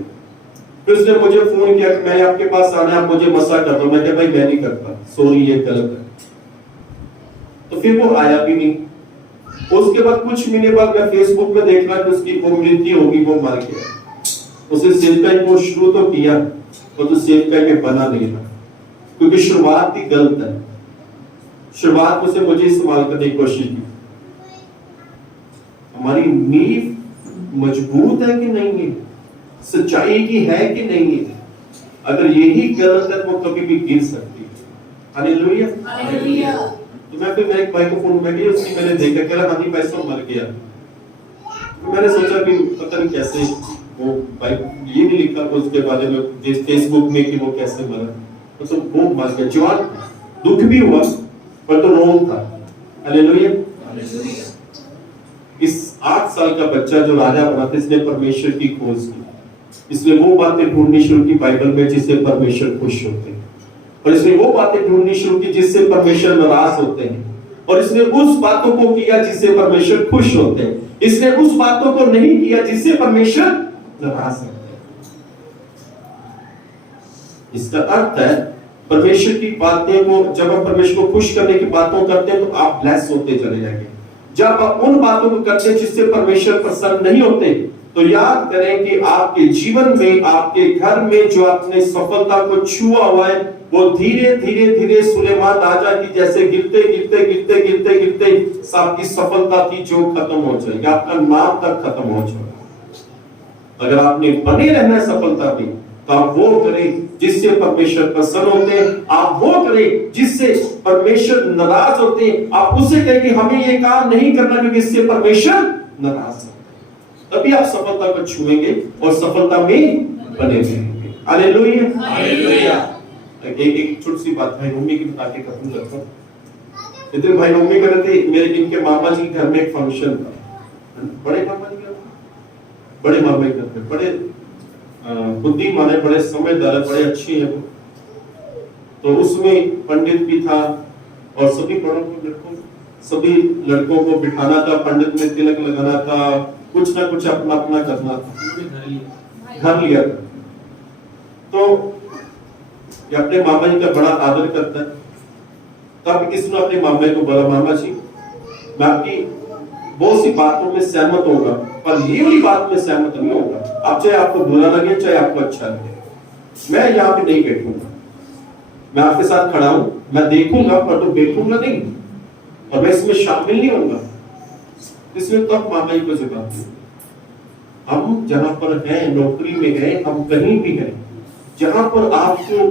फिर उसने मुझे फोन किया कि मैं आपके पास आना है, आप मुझे मसा कर दो। मैं कहा भाई मैं नहीं करता, सॉरी ये गलत है। तो फिर वो आया भी नहीं। उसके बाद कुछ महीने बाद मैं फेसबुक में देख रहा कि उसकी वो मृत्यु होगी, वो मर गया। उसे सेवकाई को शुरू तो किया, तो सेवकाई में बना नहीं रहा, क्योंकि शुरुआत ही गलत है। शुरुआत में से मुझे इस्तेमाल करने की कोशिश की। हमारी नींव मजबूत है कि नहीं है, सच्चाई की है कि नहीं है। अगर यही गलत है तो कभी भी गिर सकती है। Hallelujah, hallelujah. तो मैं फिर एक भाई को फोन में किया, उसकी मैंने देखा, कह रहा हाथी पैसा मर गया। तो मैंने सोचा कि पता नहीं कैसे वो भाई ये नहीं लिखा उसके बारे में फेसबुक में कि वो कैसे मरा। तो वो मर गया। जवान दुख भी हुआ, पर तो रोग था। हालेलुया। इस 8 साल का बच्चा जो राजा बना था, इसने परमेश्वर की खोज की। इसने वो बातें ढूंढनी शुरू की बाइबल में जिससे परमेश्वर खुश होते हैं, और इसने वो बातें ढूंढनी शुरू की जिससे परमेश्वर नाराज होते हैं, और इसने उस बातों को किया जिससे परमेश्वर खुश होते हैं। इसने उस बातों को नहीं किया जिससे परमेश्वर नाराज होते हैं। इसका अर्थ है परमेश्वर की बातें को, जब हम परमेश्वर को खुश करने की बातों करते हैं तो आप ब्लेस होते चले जाएंगे। जब आप उन बातों को करते हैं जिससे परमेश्वर प्रसन्न नहीं होते, तो याद करें कि आपके जीवन में, आपके घर में जो आपने सफलता को छुआ हुआ है, वो धीरे धीरे धीरे सुलेमान राजा की जैसे गिरते गिरते गिरते गिरते गिरते आपकी सफलता थी जो खत्म हो जाएगी, आपका नाम तक खत्म हो जाएगा। अगर आपने बने रहना है सफलता में, तो आप वो करें जिससे परमेश्वर प्रसन्न होते हैं। आप वो करें जिससे परमेश्वर नाराज होते हैं। आप उसे कहें कि हमें ये काम नहीं करना क्योंकि इससे परमेश्वर नाराज होते हैं। तभी आप सफलता को छुएंगे और सफलता में बने रहेंगे। Hallelujah, hallelujah. एक छोटी सी बात है, मम्मी की बता के खत्म करता हूं। इतने भाई मम्मी कर रहे थे, मेरे इनके मामा जी के घर में एक फंक्शन था। बड़े मामा जी का, बड़े मामा के घर में, बड़े बुद्धिमान है, बड़े समझदार है, बड़े अच्छे हैं वो। तो उसमें पंडित भी था और सभी बड़ों को, सभी लड़कों को बिठाना था, पंडित में तिलक लगाना था, कुछ ना कुछ अपना अपना करना था। घर लिया था। तो ये अपने मामा जी का बड़ा आदर करता है। तब इसने अपने मामा जी को बोला, मामा जी मैं आपकी बहुत सी बातों में सहमत होगा, पर ये वाली बात में सहमत नहीं होगा। अब चाहे आपको बुरा लगे चाहे आपको अच्छा लगे, मैं यहाँ पे नहीं बैठूंगा। मैं आपके साथ खड़ा हूं, मैं देखूंगा पर तो बैठूंगा नहीं, और मैं इसमें शामिल नहीं होऊंगा। इसमें तब मामा जी को जवाब दिया, हम जहां पर हैं, नौकरी में हैं, हम कहीं भी हैं, जहां पर आपको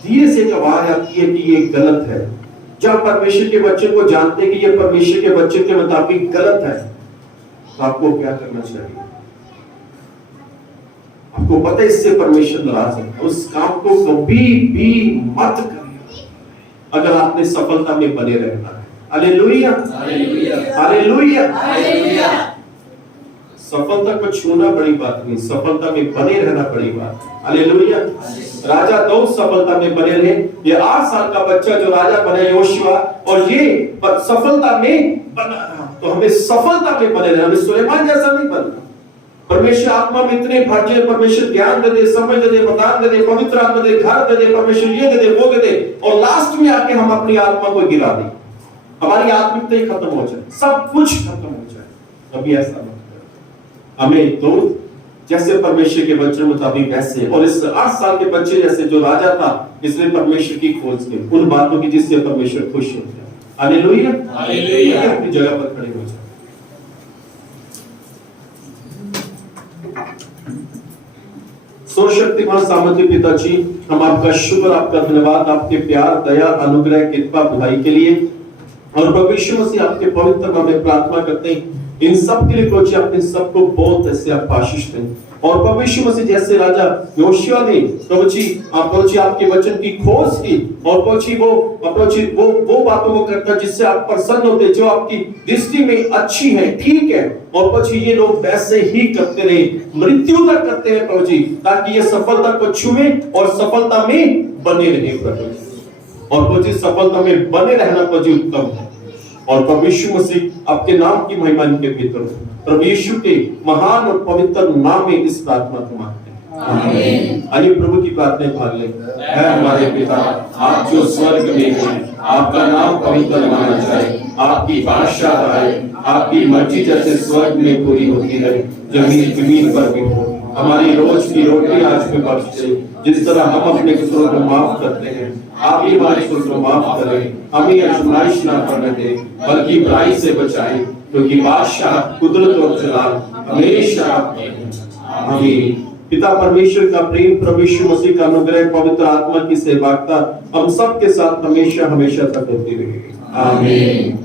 धीरे से एक आवाज आती है कि ये गलत है, जब परमेश्वर के बच्चे को जानते हैं कि ये परमेश्वर के बच्चे के मुताबिक गलत है, तो आपको क्या करना चाहिए? आपको पता है इससे परमेश्वर नाराज है, उस काम को कभी भी मत करें अगर आपने सफलता में बने रहना है। हालेलुया, हालेलुया, हालेलुया, हालेलुया। सफलता को छूना बड़ी बात नहीं, सफलता में बने रहना बड़ी बात है। हालेलुया। राजा दाऊद सफलता में बने रहे। ये 8 साल का बच्चा जो राजा बने योशिया, और ये सफलता में बना रहा। तो हमें सफलता में बने रहना, हमें सुलेमान जैसा नहीं बनना। परमेश्वर आत्मा में इतने भर जाए, परमेश्वर ज्ञान दे दे, समझ दे दे, वरदान दे दे, पवित्र आत्मा दे, घर दे दे, परमेश्वर ये दे दे, वो दे दे, और लास्ट में आके हम अपनी आत्मा को गिरा दें, हमारी आत्मिकता ही खत्म हो जाए, सब कुछ खत्म हो जाए। कभी ऐसा मत करो। हमें तो जैसे परमेश्वर के बच्चे मुताबिक वैसे, और इस 8 साल के बच्चे जैसे जो राजा था, इसने परमेश्वर की खोज की, उन बातों की जिससे परमेश्वर खुश होते हैं। Hallelujah, hallelujah. अपनी जगह पर खड़े हो जाए। सर्वशक्तिमान सामर्थ्य पिताजी, हम आपका शुक्र, आपका धन्यवाद, आपके प्यार, दया, अनुग्रह, कृपा, भलाई के लिए, और प्रभु यीशु मसीह आपके पवित्र नाम में प्रार्थना करते हैं इन सब के लिए। प्रभु जी अपने सबको बहुत ऐसे आप आशीष दें, और प्रभु यीशु मसीह जैसे राजा योशिया ने प्रभु जी आपके वचन की खोज की, और प्रभु जी वो बातों को करता जिससे आप प्रसन्न होते, जो आपकी दृष्टि में अच्छी है, ठीक है। और प्रभु जी ये लोग वैसे ही करते रहे, मृत्यु तक करते हैं प्रभु जी, ताकि ये सफलता को छुए और सफलता में बने रहे प्रभु जी। और प्रभु जी सफलता में बने रहना प्रभु जी उत्तम है। और प्रभु यीशु मसीह आपके नाम की महिमा के भीतर, प्रभु यीशु के महान और पवित्र नाम में इस प्रार्थना को मांगते हैं, आमीन। आइए प्रभु की प्रार्थना भाग लें। है हमारे पिता, आप जो स्वर्ग में हैं, आपका नाम पवित्र माना जाए, आपकी बादशाह आए, आपकी मर्जी जैसे स्वर्ग में पूरी होती है, जमीन पर भी हो। हमारी रोज की रोटी आज हमें बख्श दे, जिस तरह हम अपने गुनाहों को माफ करते हैं, आप भी हमारे गुनाहों को माफ करें। हमें आजमाइश ना पड़ने दे, बल्कि बुराई से बचाएं, क्योंकि बादशाह, कुदरत और जलाल हमेशा आपके हैं। आमीन। पिता परमेश्वर का प्रेम, प्रभु यीशु मसीह का अनुग्रह, पवित्र आत्मा की सहभागिता हम सब के साथ हमेशा हमेशा तक होती रहेगी। आमीन।